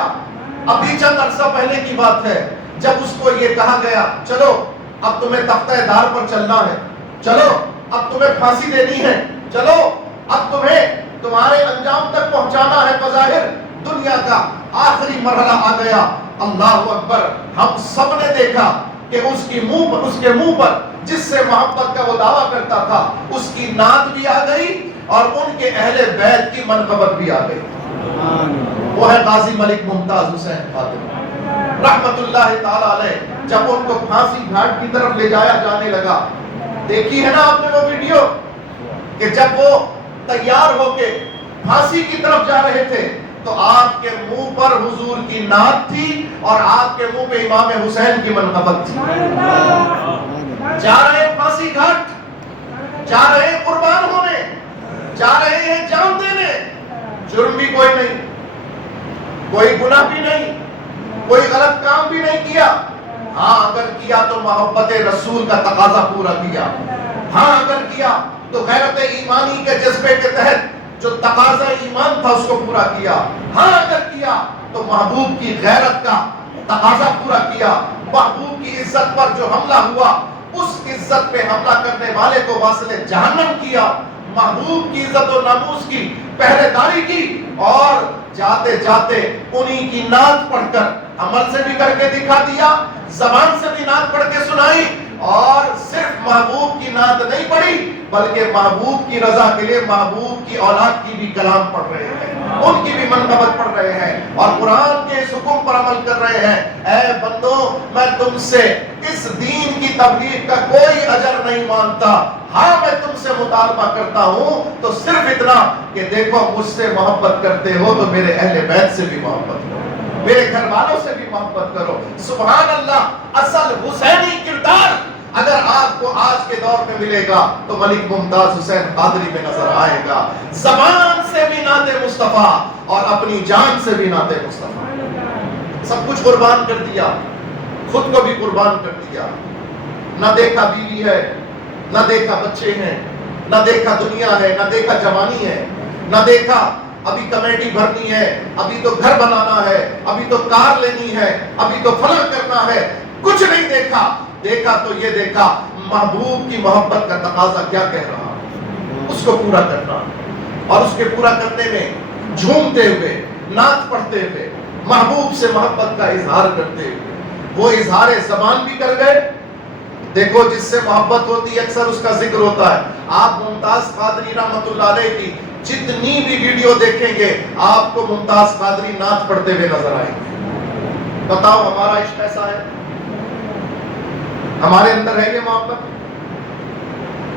ابھی چند عرصہ پہلے کی بات ہے جب اس کو یہ کہا گیا چلو اب تمہیں تختہ دار پر چلنا ہے، چلو اب تمہیں پھانسی دینی ہے، چلو اب تمہیں تمہارے انجام تک پہنچانا ہے، بظاہر دنیا کا آخری مرحلہ آ گیا۔ اللہ اکبر، ہم سب نے دیکھا کہ اس کے منہ پر جس سے محبت کا وہ دعویٰ کرتا تھا اس کی نعت بھی آ گئی اور ان کے اہل بیت کی منقبت بھی آ گئی۔ وہ ہے غازی ملک ممتاز حسین خاتون رحمت اللہ تعالی علیہ۔ جب ان کو پھانسی گھاٹ کی طرف لے جایا جانے لگا، دیکھی ہے نا آپ نے وہ ویڈیو کہ جب وہ تیار ہو کے پھانسی کی طرف جا رہے تھے تو آپ کے منہ پر حضور کی نعت تھی اور آپ کے منہ پہ امام حسین کی منقبت تھی۔ جا رہے ہیں پھانسی گھاٹ، جا رہے ہیں قربان ہونے، جا رہے ہیں جان دینے، جرم بھی کوئی نہیں، کوئی گناہ بھی نہیں، کوئی غلط کام بھی نہیں کیا۔ ہاں اگر کیا تو محبت رسول کا تقاضا پورا کیا، ہاں اگر کیا تو غیرت ایمانی کے جذبے کے تحت جو تقاضا ایمان تھا اس کو پورا کیا، ہاں اگر کیا تو محبوب کی غیرت کا تقاضا پورا کیا۔ محبوب کی عزت پر جو حملہ ہوا اس عزت پہ حملہ کرنے والے کو واصل جہنم کیا، محبوب کی عزت و ناموس کی پہرے داری کی اور جاتے جاتے انہی کی نعت پڑھ کر عمل سے بھی کر کے دکھا دیا، زبان سے بھی نعت پڑھ کے سنائی، اور صرف محبوب کی نعت نہیں پڑھی بلکہ محبوب کی رضا کے لیے محبوب کی اولاد کی بھی کلام پڑھ رہے ہیں، ان کی بھی منقبت پڑھ رہے ہیں اور قرآن کے اس حکم پر عمل کر رہے ہیں۔ اے بندو، میں تم سے اس دین کی تبلیغ کا کوئی اجر نہیں مانتا، ہاں میں تم سے مطالبہ کرتا ہوں تو صرف اتنا کہ دیکھو مجھ سے محبت کرتے ہو تو میرے اہل بیت سے بھی محبت کرو، میرے گھر والوں سے بھی محبت کرو۔ سبحان اللہ، اصل حسینی کردار اگر آپ کو آج کے دور میں ملے گا تو ملک ممتاز حسین قادری میں نظر آئے گا۔ زبان سے بھی نعت مصطفیٰ اور اپنی جان سے بھی نعت مصطفیٰ، سب کچھ قربان کر دیا، خود کو بھی قربان کر دیا۔ نہ دیکھا بیوی ہے، نہ دیکھا بچے ہیں، نہ دیکھا دنیا ہے، نہ دیکھا جوانی ہے، نہ دیکھا ابھی کمیٹی بھرنی ہے، ابھی تو گھر بنانا ہے، ابھی تو کار لینی ہے، ابھی تو فلاں کرنا ہے، کچھ نہیں دیکھا۔ دیکھا تو یہ دیکھا محبوب کی محبت کا تقاضا کیا کہہ رہا، اس کو پورا کرنا اور اس کے پورا کرنے میں جھومتے ہوئے، نعت پڑھتے ہوئے، محبوب سے محبت کا اظہار کرتے ہوئے وہ اظہار زبان بھی کر گئے۔ دیکھو جس سے محبت ہوتی ہے اکثر اس کا ذکر ہوتا ہے۔ آپ ممتاز قادری رحمت اللہ علیہ کی جتنی بھی ویڈیو دیکھیں گے آپ کو ممتاز قادری نعت پڑھتے ہوئے نظر آئیں گے۔ بتاؤ ہمارا عشق ایسا ہے؟ ہمارے اندر ہے یہ محبت؟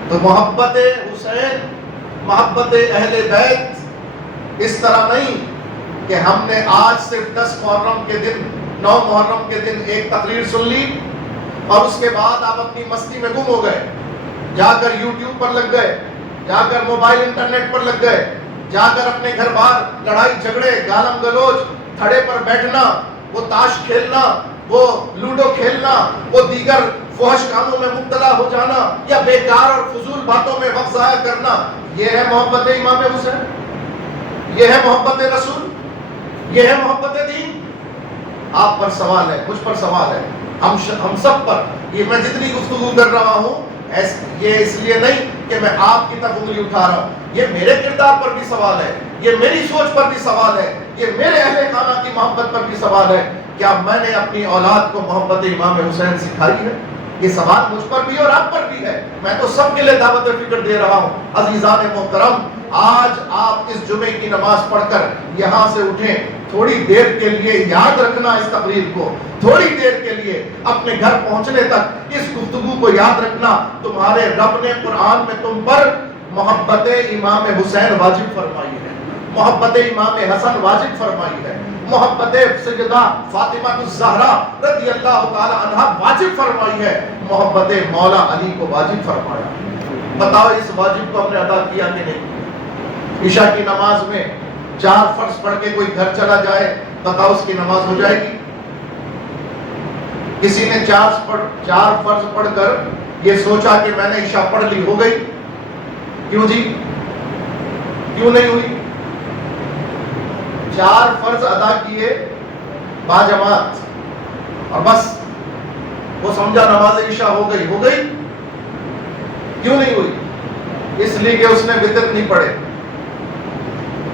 تو محبت حسین، محبت اہل بیت اس طرح نہیں کہ ہم نے آج صرف 10 محرم کے دن، 9 محرم کے دن ایک تقریر سن لی اور اس کے بعد آپ اپنی مستی میں گم ہو گئے، جا کر یوٹیوب پر لگ گئے، جا کر موبائل انٹرنیٹ پر لگ گئے، جا کر اپنے گھر باہر لڑائی جھگڑے، گالم گلوچ، تھڑے پر بیٹھنا، وہ تاش کھیلنا، وہ لوڈو کھیلنا، وہ دیگر فحش کاموں میں مبتلا ہو جانا یا بیکار اور فضول باتوں میں وقت ضائع کرنا، یہ ہے محبت امام حسین؟ یہ ہے محبت رسول؟ یہ ہے محبت دین؟ آپ پر سوال ہے، مجھ پر سوال ہے، ہم سب پر۔ یہ میں جتنی گفتگو کر رہا ہوں یہ اس لیے نہیں کہ میں آپ کی طرف انگلی اٹھا رہا ہوں، یہ میرے کردار پر بھی سوال ہے، یہ میری سوچ پر بھی سوال ہے، یہ میرے اہل خانہ کی محبت پر بھی سوال ہے۔ کیا میں نے اپنی اولاد کو محبت امام حسین سکھائی ہے؟ یہ سوال مجھ پر بھی اور آپ پر بھی ہے، میں تو سب کے لیے دعوت فکر دے رہا ہوں۔ عزیزان محترم، آج آپ اس جمعے کی نماز پڑھ کر یہاں سے اٹھیں، تھوڑی دیر کے لیے یاد رکھنا اس تقریر کو، تھوڑی دیر کے لیے اپنے گھر پہنچنے تک اس گفتگو کو یاد رکھنا۔ تمہارے رب نے قرآن میں تم پر محبت امام حسین واجب فرمائی ہے، محبت امام حسن واجب فرمائی ہے، محبت سیدہ فاطمہ الزہرا رضی اللہ تعالی عنہا واجب فرمائی ہے، محبت مولا علی کو واجب فرمایا۔ بتاؤ اس واجب کو ہم نے ادا کیا کہ نہیں؟ عشاء کی نماز میں 4 فرض پڑھ کے کوئی گھر چلا جائے، بتاؤ اس کی نماز ہو جائے گی؟ کسی نے 4 فرض پڑھ کر یہ سوچا کہ میں نے عشاء پڑھ لی، ہو گئی؟ کیوں جی؟ کیوں نہیں ہوئی؟ 4 فرض ادا کیے باجماعت اور بس وہ سمجھا نماز عشاء ہو گئی، ہو گئی؟ کیوں نہیں ہوئی؟ اس لیے کہ اس نے وتر نہیں پڑھے۔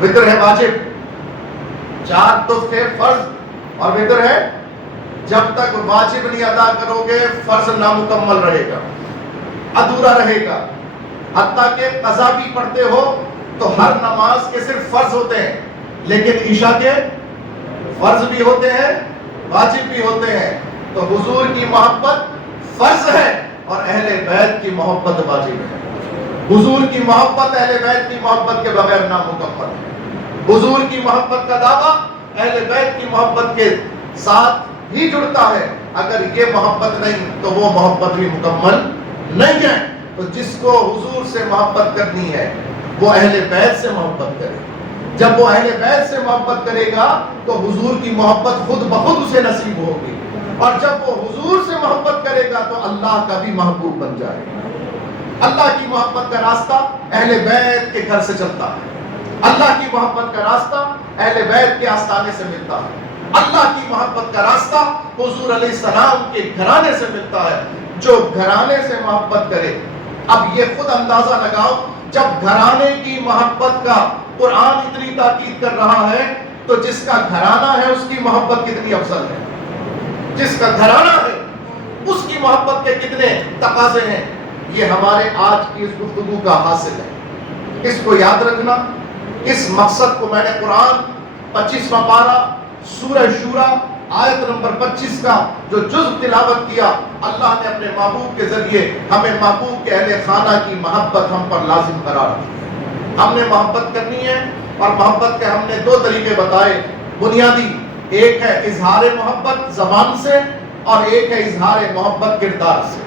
وتر ہے واجب، 4 تو تھے فرض اور وتر ہے، جب تک واجب نہیں ادا کرو گے فرض نامکمل رہے گا، ادھورا رہے گا۔ حتیٰ کہ قضا بھی پڑھتے ہو تو ہر نماز کے صرف فرض ہوتے ہیں، لیکن عشاء کے فرض بھی ہوتے ہیں، واجب بھی ہوتے ہیں۔ تو حضور کی محبت فرض ہے اور اہل بیت کی محبت واجب ہے۔ حضور کی محبت اہل بیت کی محبت کے بغیر نامکمل ہے۔ حضور کی محبت کا دعویٰ اہل بیت کی محبت کے ساتھ ہی جڑتا ہے، اگر یہ محبت نہیں تو وہ محبت بھی مکمل نہیں ہے۔ تو جس کو حضور سے محبت کرنی ہے وہ اہل بیت سے محبت کرے۔ جب وہ اہل بیت سے محبت کرے گا تو حضور کی محبت خود بخود اسے نصیب ہوگی، اور جب وہ حضور سے محبت کرے گا تو اللہ کا بھی محبوب بن جائے گا۔ اللہ کی محبت کا راستہ اہل بیت کے گھر سے چلتا ہے، اللہ کی محبت کا راستہ اہل بیت کے آستانے سے ملتا ہے، اللہ کی محبت کا راستہ حضور علیہ السلام کے گھرانے سے ملتا ہے۔ جو گھرانے سے محبت کرے، اب یہ خود اندازہ لگاؤ، جب گھرانے کی محبت کا قرآن اتنی تاکید کر رہا ہے تو جس کا گھرانہ ہے اس کی محبت کتنی افضل ہے، جس کا گھرانہ ہے اس کی محبت کے کتنے تقاضے ہیں۔ یہ ہمارے آج کی اس گفتگو کا حاصل ہے۔ اس کو یاد رکھنا، اس مقصد کو میں نے قرآن 25واں پارہ سورہ شورى آیت نمبر 25 کا جو جزء تلاوت کیا، اللہ نے اپنے محبوب کے ذریعے ہمیں محبوب کے اہل خانہ کی محبت ہم پر لازم قرار دی۔ ہم نے محبت کرنی ہے، اور محبت کے ہم نے 2 طریقے بتائے بنیادی، ایک ہے اظہار محبت زبان سے اور ایک ہے اظہار محبت کردار سے۔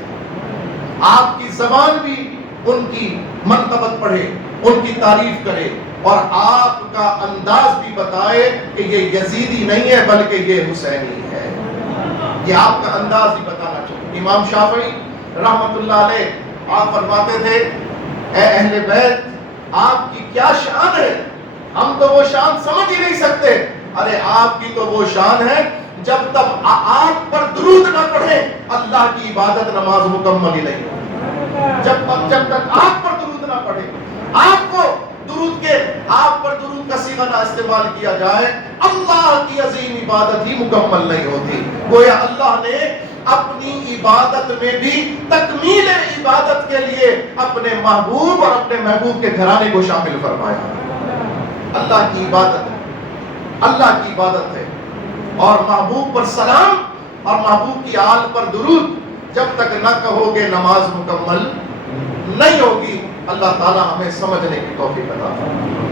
آپ کی زبان بھی ان کی منقبت پڑھے، ان کی تعریف کرے، اور آپ کا انداز بھی بتائے کہ یہ یزیدی نہیں ہے بلکہ یہ حسینی ہے۔ یہ آپ کا انداز بھی بتانا چاہیے۔ امام شافعی رحمت اللہ علیہ آپ فرماتے تھے، اے اہل بیت آپ کی کیا شان ہے، ہم تو وہ شان سمجھ ہی نہیں سکتے۔ ارے آپ کی تو وہ شان ہے، جب تک آپ پر درود نہ پڑھے اللہ کی عبادت نماز مکمل ہی نہیں ہوگی۔ جب تک آپ پر درود نہ پڑھے، آپ کو درود کے آپ پر درود کا صیغہ نہ استعمال کیا جائے، اللہ کی عظیم عبادت ہی مکمل نہیں ہوتی۔ گویا اللہ نے اپنی عبادت میں بھی تکمیل عبادت کے لیے اپنے محبوب اور اپنے محبوب کے گھرانے کو شامل فرمایا۔ اللہ کی عبادت ہے، اللہ کی عبادت ہے، اور محبوب پر سلام اور محبوب کی آل پر درود جب تک نہ کہو گے نماز مکمل نہیں ہوگی۔ اللہ تعالیٰ ہمیں سمجھنے کی توفیق عطا فرمائے۔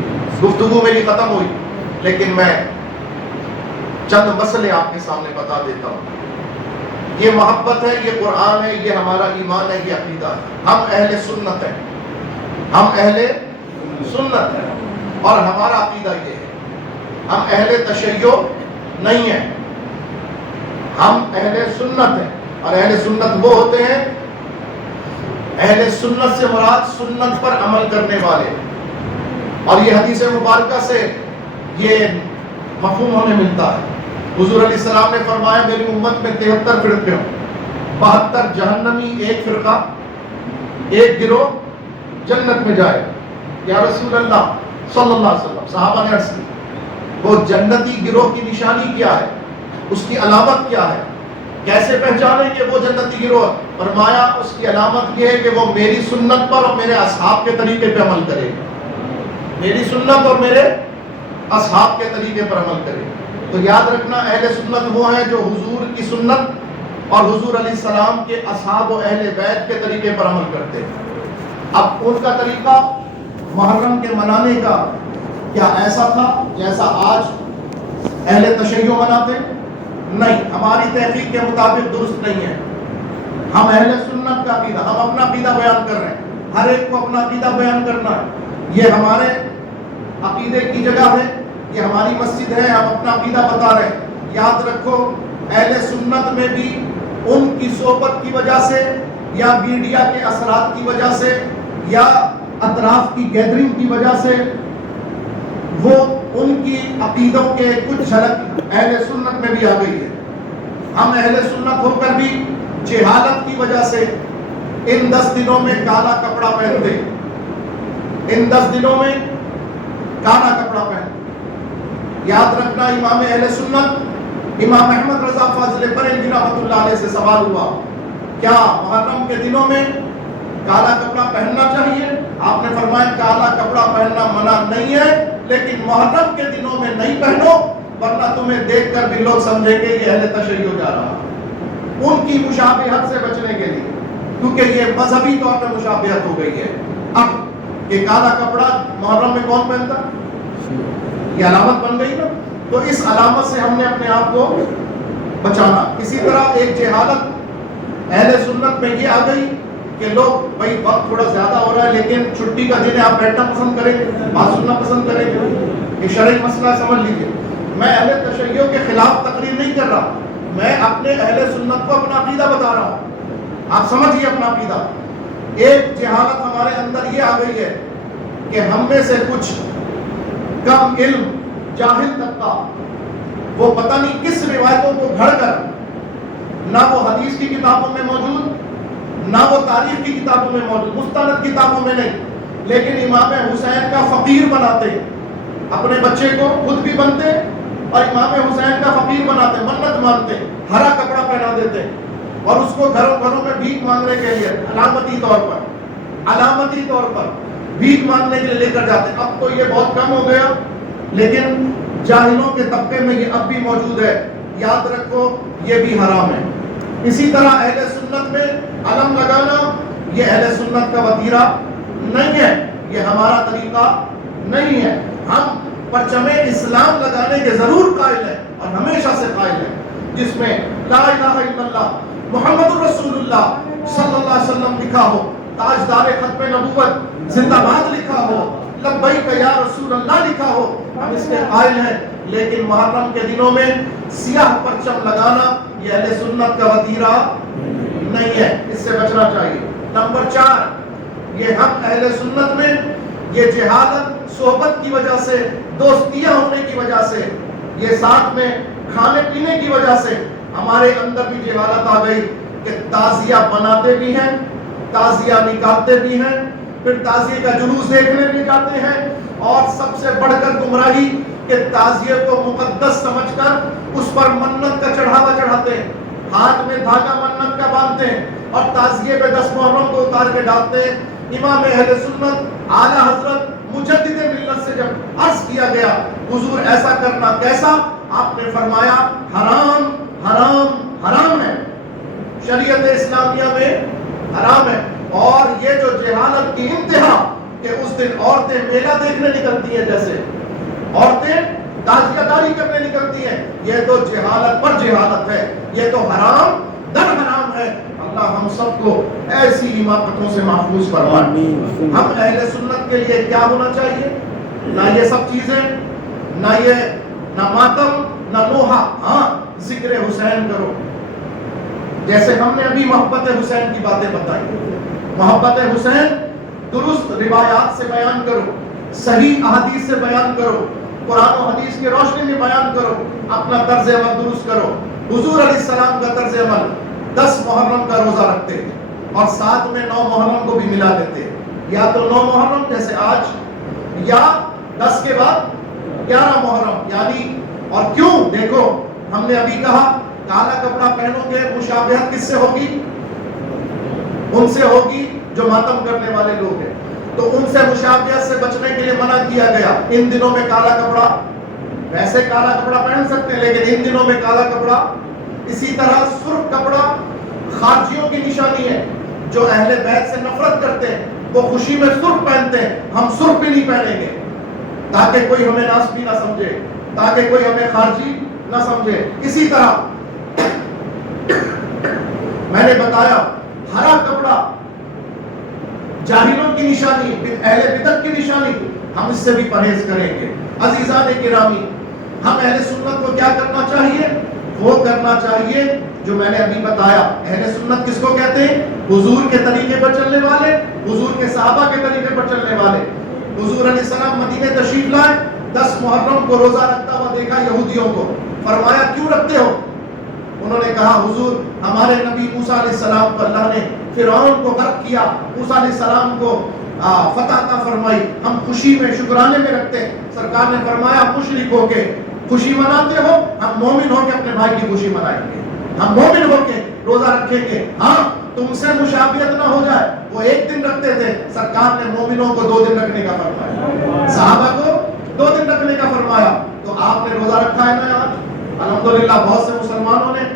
گفتگو میری ختم ہوئی، لیکن میں چند مسئلے آپ کے سامنے بتا دیتا ہوں۔ یہ محبت ہے، یہ قرآن ہے، یہ ہمارا ایمان ہے، یہ عقیدہ ہے۔ ہم اہل سنت ہیں، ہم اہل سنت ہیں، اور ہمارا عقیدہ یہ ہے، ہم اہل تشیع نہیں ہیں، ہم اہل سنت ہیں۔ اور اہل سنت وہ ہوتے ہیں، اہل سنت سے مراد سنت پر عمل کرنے والے، اور یہ حدیث مبارکہ سے یہ مفہوم ہمیں ملتا ہے۔ حضور علیہ السلام نے فرمایا میری امت میں 73 فرقے ہوں، 72 جہنمی، ایک فرقہ، ایک گروہ جنت میں جائے۔ یا رسول اللہ صلی اللہ علیہ وسلم، صحابہ نے عرض کی وہ جنتی گروہ کی نشانی کیا ہے، اس کی علامت کیا ہے، کیسے پہچانیں کہ وہ جنتی گروہ؟ فرمایا اس کی علامت یہ ہے کہ وہ میری سنت پر اور میرے اصحاب کے طریقے پہ عمل کرے گا، میری سنت اور میرے اصحاب کے طریقے پر عمل کرے گا۔ تو یاد رکھنا، اہل سنت وہ ہیں جو حضور کی سنت اور حضور علیہ السلام کے اصحاب و اہل بیت کے طریقے پر عمل کرتے ہیں۔ اب ان کا طریقہ محرم کے منانے کا کیا ایسا تھا جیسا آج اہل تشیع مناتے نہیں، ہماری تحقیق کے مطابق درست نہیں ہے. ہم اہل سنت کا عقیدہ، ہم اپنا عقیدہ بیان کر رہے ہیں، ہر ایک کو اپنا عقیدہ بیان کرنا ہے. یہ ہمارے عقیدے کی جگہ ہے، یہ ہماری مسجد ہے، ہم اپنا عقیدہ بتا رہے ہیں. یاد رکھو اہل سنت میں بھی ان کی صحبت کی وجہ سے یا میڈیا کے اثرات کی وجہ سے یا اطراف کی گیدرنگ کی وجہ سے وہ ان کی عقیدوں کے کچھ جھلک اہل سنت میں بھی آ گئی ہے. ہم اہل سنت ہو کر بھی جہالت کی وجہ سے ان 10 دنوں میں کالا کپڑا پہنتے، ان 10 دنوں میں کالا کپڑا پہنتے. یاد رکھنا امام اہل سنت امام احمد رضا فاضل بریلوی رحمۃ اللہ علیہ سے سوال ہوا کیا محرم کے دنوں میں کالا کپڑا پہننا چاہیے؟ آپ نے فرمایا کالا کپڑا پہننا منع نہیں ہے، لیکن محرم کے دنوں میں نہیں پہنو ورنہ تمہیں دیکھ کر بھی لوگ سمجھیں گے یہ اہل تشیع جا رہا. ان کی مشابہت سے بچنے کے لیے، کیونکہ یہ مذہبی طور پر مشابہت ہو گئی ہے. اب یہ کالا کپڑا محرم میں کون پہنتا؟ یہ علامت بن گئی نا. تو اس علامت سے ہم نے اپنے آپ کو بچانا. اسی طرح ایک جہالت اہل سنت میں یہ آ گئی کہ لوگ بھائی وقت تھوڑا زیادہ ہو رہا ہے لیکن چھٹی کا دن ہے، آپ بیٹھنا پسند کریں گے، بات سننا پسند کریں گے. یہ شرعی مسئلہ سمجھ لیجیے. میں اہل تشیع کے خلاف تقریر نہیں کر رہا، میں اپنے اہل سنت کو اپنا عقیدہ بتا رہا ہوں. آپ سمجھیے اپنا عقیدہ. ایک جہالت ہمارے اندر یہ آ گئی ہے کہ ہم میں سے کچھ کم علم جاہل طبقہ وہ پتہ نہیں کس روایتوں کو گھڑ کر نہ وہ حدیث کی کتابوں میں موجود نہ وہ تاریخ کی کتابوں میں موجود، مستند کتابوں میں نہیں، لیکن امام حسین کا فقیر بناتے، اپنے بچے کو خود بھی بنتے اور امام حسین کا فقیر بناتے، منت مانتے، ہرا کپڑا پہنا دیتے اور اس کو گھروں گھروں میں بھیک مانگنے کے لیے علامتی طور پر بھیک مانگنے کے لیے لے کر جاتے. اب تو یہ بہت کم ہو گیا لیکن جاہلوں کے طبقے میں یہ اب بھی موجود ہے. یاد رکھو یہ بھی حرام ہے. اسی طرح اہل سنت میں علم لگانا یہ اہل سنت کا وتیرہ نہیں ہے، یہ ہمارا طریقہ نہیں ہے. ہم پرچم اسلام لگانے کے ضرور قائل ہیں اور ہمیشہ سے قائل ہیں، جس میں لا الہ الا اللہ محمد رسول اللہ صلی اللہ علیہ وسلم لکھا ہو، تاجدار ختم نبوت زندہ باد لکھا ہو، لبیک یا رسول اللہ لکھا ہو، ہم اس کے قائل ہیں. لیکن محرم کے دنوں میں سیاہ پرچم لگانا یہ اہل سنت کا وتیرہ نہیں ہے، اس سے بچنا چاہیے. نمبر 4، یہ ہم اہل سنت میں یہ جہالت صحبت کی وجہ سے، دوستیاں ہونے کی وجہ سے، یہ ساتھ میں کھانے پینے کی وجہ سے ہمارے اندر بھی جہالت آ گئی کہ تعزیہ بناتے بھی ہیں، تعزیہ نکالتے بھی ہیں، پھر تعزیے کا جلوس دیکھنے بھی جاتے ہیں، اور سب سے بڑھ کر گمراہی کہ تعزیے کو مقدس سمجھ کر اس پر منت کا چڑھاوا چڑھاتے ہیں، ہاتھ میں دھاگا منت کا باندھتے ہیں اور تعزیے پہ 10 محرم کو اتار کے ڈالتے ہیں. امام اہل سنت اعلیٰ حضرت مجدد ملت سے جب عرض کیا گیا حضور ایسا کرنا کیسا، آپ نے فرمایا حرام حرام حرام ہے، شریعت اسلامیہ میں حرام ہے. اور یہ جو جہالت کی انتہا کہ اس دن عورتیں میلہ دیکھنے نکلتی ہیں، جیسے عورتیں تعزیہ داری کرنے نکلتی ہیں، یہ تو جہالت پر جہالت ہے، یہ تو حرام در حرام ہے. اللہ ہم سب کو ایسی حماقتوں سے محفوظ فرمائے. ہم اہل سنت کے لیے کیا ہونا چاہیے؟ نہ یہ سب چیزیں، نہ ماتم، نہ نوحہ. ہاں ذکر حسین کرو، جیسے ہم نے ابھی محبت حسین کی باتیں بتائی. محبت حسین درست روایات سے بیان کرو، صحیح احادیث سے بیان کرو، قرآن و حدیث کی روشنی میں بیان کرو، اپنا طرز عمل درست کرو. حضور علیہ السلام کا طرز عمل 10 محرم کا روزہ رکھتے اور ساتھ میں 9 محرم کو بھی ملا دیتے، یا تو 9 محرم جیسے آج، یا 10 کے بعد 11 محرم یعنی. اور کیوں؟ دیکھو ہم نے ابھی کہا کالا کپڑا پہنو گے، مشابہت کس سے ہوگی؟ ان سے ہوگی جو ماتم کرنے والے لوگ ہیں. تو ان سے مشابہت سے بچنے کے لیے منع کیا گیا. ان دنوں میں کالا کپڑا، ویسے کالا کپڑا پہن سکتے ہیں لیکن ان دنوں میں کالا کپڑا. اسی طرح سرخ کپڑا خارجیوں کی نشانی ہے، جو اہل بیت سے نفرت کرتے ہیں وہ خوشی میں سرخ پہنتے ہیں. ہم سرخ بھی نہیں پہنیں گے تاکہ کوئی ہمیں ناسبی نہ سمجھے. تاکہ کوئی ہمیں خارجی نہ سمجھے. اسی طرح میں نے بتایا ہرا کپڑا جاہلوں کی نشانی، اہل بدعت کی نشانی، ہم اس سے بھی پرہیز کریں گے. عزیزان گرامی، ہم اہل سنت کو کیا کرنا چاہیے؟ وہ کرنا چاہیے جو میں نے ابھی بتایا. اہل سنت کس کو کہتے ہیں؟ حضور کے طریقے پر چلنے والے، حضور کے صحابہ کے طریقے پر چلنے والے. حضور علیہ السلام مدینے تشریف لائے، 10 محرم کو روزہ رکھتا ہوا دیکھا یہودیوں کو. فرمایا کیوں رکھتے ہو؟ انہوں نے کہا حضور ہمارے نبی موسیٰ علیہ السلام کو اللہ نے فرعون کو غرق کیا، موسیٰ علیہ السلام کو فتح عطا فرمائی، ہم خوشی میں شکرانے میں رکھتے ہیں. سرکار نے فرمایا مشرک ہو کے خوشی مناتے ہو، ہم مومن ہو کے اپنے بھائی کی خوشی منائیں گے، ہم مومن ہو کے روزہ رکھیں گے. ہاں تم سے مشابہت نہ ہو جائے. وہ 1 دن رکھتے تھے، سرکار نے مومنوں کو 2 دن رکھنے کا فرمایا، صحابہ کو 2 دن رکھنے کا فرمایا. تو آپ نے روزہ رکھا ہے نا آج؟ الحمدللہ بہت سے مسلمانوں نے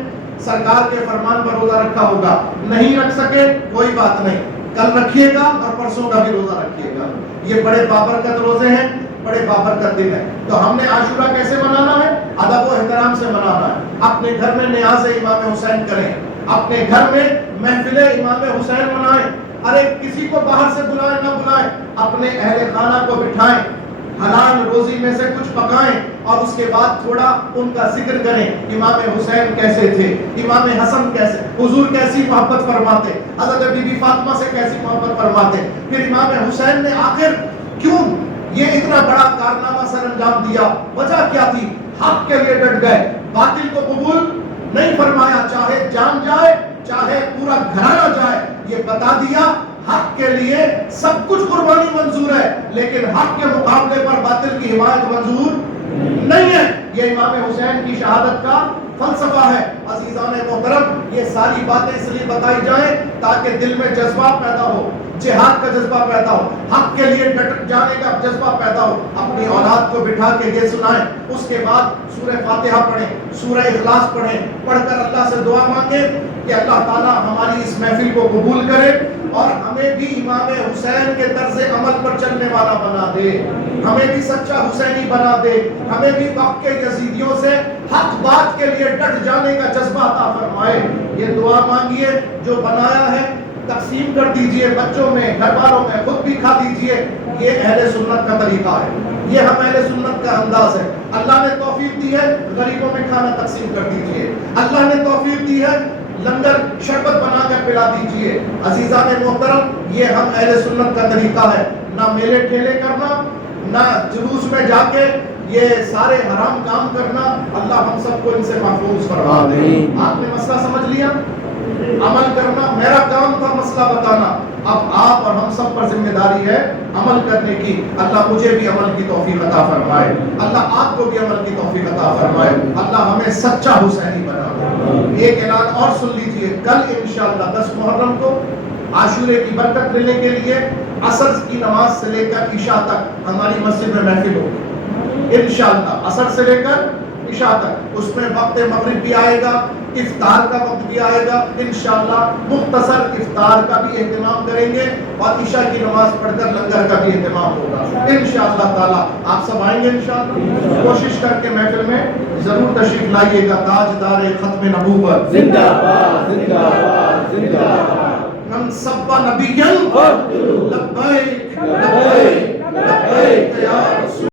سرکار کے فرمان پر روزہ رکھا ہوگا. نہیں رکھ سکے کوئی بات نہیں، کل رکھیے گا اور پرسوں کا بھی روزہ رکھیے گا. یہ بڑے بابرکت روزے ہیں، بڑے بابرکت دن ہے. تو ہم نے عاشورہ کیسے منانا ہے؟ ادب و احترام سے منانا ہے. اپنے گھر میں نیاز امام حسین کریں، اپنے گھر میں محفل امام حسین منائیں. ارے کسی کو باہر سے بلائیں نہ بلائیں، اپنے اہل خانہ کو بٹھائیں، حلال روزی میں سے کچھ پکائیں اور اس کے بعد تھوڑا ان کا ذکر کریں. امام حسین کیسے تھے، امام حسن کیسے، حضور کیسی محبت فرماتے، حضرت بی بی فاطمہ سے کیسی محبت فرماتے. پھر امام حسین نے آخر کیوں یہ اتنا بڑا کارنامہ سر انجام دیا؟ وجہ کیا تھی؟ حق کے لیے ڈٹ گئے، باطل کو قبول نہیں فرمایا. چاہے جان جائے چاہے پورا گھرانہ جائے، یہ بتا دیا حق کے لیے سب کچھ قربانی منظور ہے، لیکن حق کے مقابلے پر باطل کی حمایت منظور نہیں ہے. یہ امام حسین کی شہادت کا فلسفہ ہے. عزیزان محترم، یہ ساری باتیں اس لیے بتائی جائیں تاکہ دل میں جذبہ پیدا ہو، جہاد کا جذبہ پیدا ہو، حق کے لیے ڈٹ جانے کا جذبہ پیدا ہو. اپنی اولاد کو بٹھا کے یہ سنائیں، اس کے بعد سورہ فاتحہ پڑھیں، سورہ اخلاص پڑھیں، پڑھ کر اللہ سے دعا مانگیں کہ اللہ تعالیٰ ہماری اس محفل کو قبول کرے اور ہمیں بھی امام حسین کے طرز عمل پر چلنے والا بنا دے، ہمیں بھی سچا حسینی بنا دے، ہمیں بھی وقت کے یزیدیوں سے حق بات کے لیے ڈٹ جانے کا جذبہ عطا فرمائے. یہ دعا مانگیے. جو بنایا ہے تقسیم کر دیجئے، بچوں میں، گھر والوں میں، خود بھی کھا دیجئے. یہ اہل سنت کا طریقہ ہے، یہ ہم اہل سنت کا انداز ہے. اللہ نے توفیق دی ہے، غریبوں میں کھانا تقسیم کر دیجئے. اللہ نے توفیق دی ہے، لنگر شربت بنا کر پلا دیجئے. عزیزان محترم، یہ ہم اہل سنت کا طریقہ ہے. نہ میلے ٹھیلے کرنا، نہ جلوس میں جا کے یہ سارے حرام کام کرنا. اللہ ہم سب کو ان سے محفوظ فرما دے. آپ نے مسئلہ سمجھ لیا؟ عمل کرنا میرا کام تھا، مسئلہ بتانا. اب آپ اور ہم سب پر ذمہ داری ہے عمل کرنے کی. اللہ مجھے بھی عمل کی توفیق عطا فرمائے، اللہ آپ کو بھی عمل کی توفیق عطا فرمائے، اللہ ہمیں سچا حسینی بنا دے. ایک اعلان اور سن لیجئے، کل انشاءاللہ 10 محرم کو عاشورے کی برکت لینے کے لیے عصر کی نماز سے لے کر عشاء تک ہماری مسجد میں محفل ہوگی انشاءاللہ. عصر سے لے کر عشاء تک، اس میں وقت مغرب بھی آئے گا، افطار کا وقت بھی آئے گا. انشاءاللہ مختصر افطار کا بھی اہتمام کریں گے اور عشاء کی نماز پڑھ کر لنگر کا بھی اہتمام ہوگا انشاءاللہ تعالی. آپ سب آئیں گے انشاءاللہ. کوشش کر کے محفل میں ضرور تشریف لائیے گا. تاجدار ختم نبوت زندہ باد، زندہ باد، زندہ باد. من سب نبیًا لبیک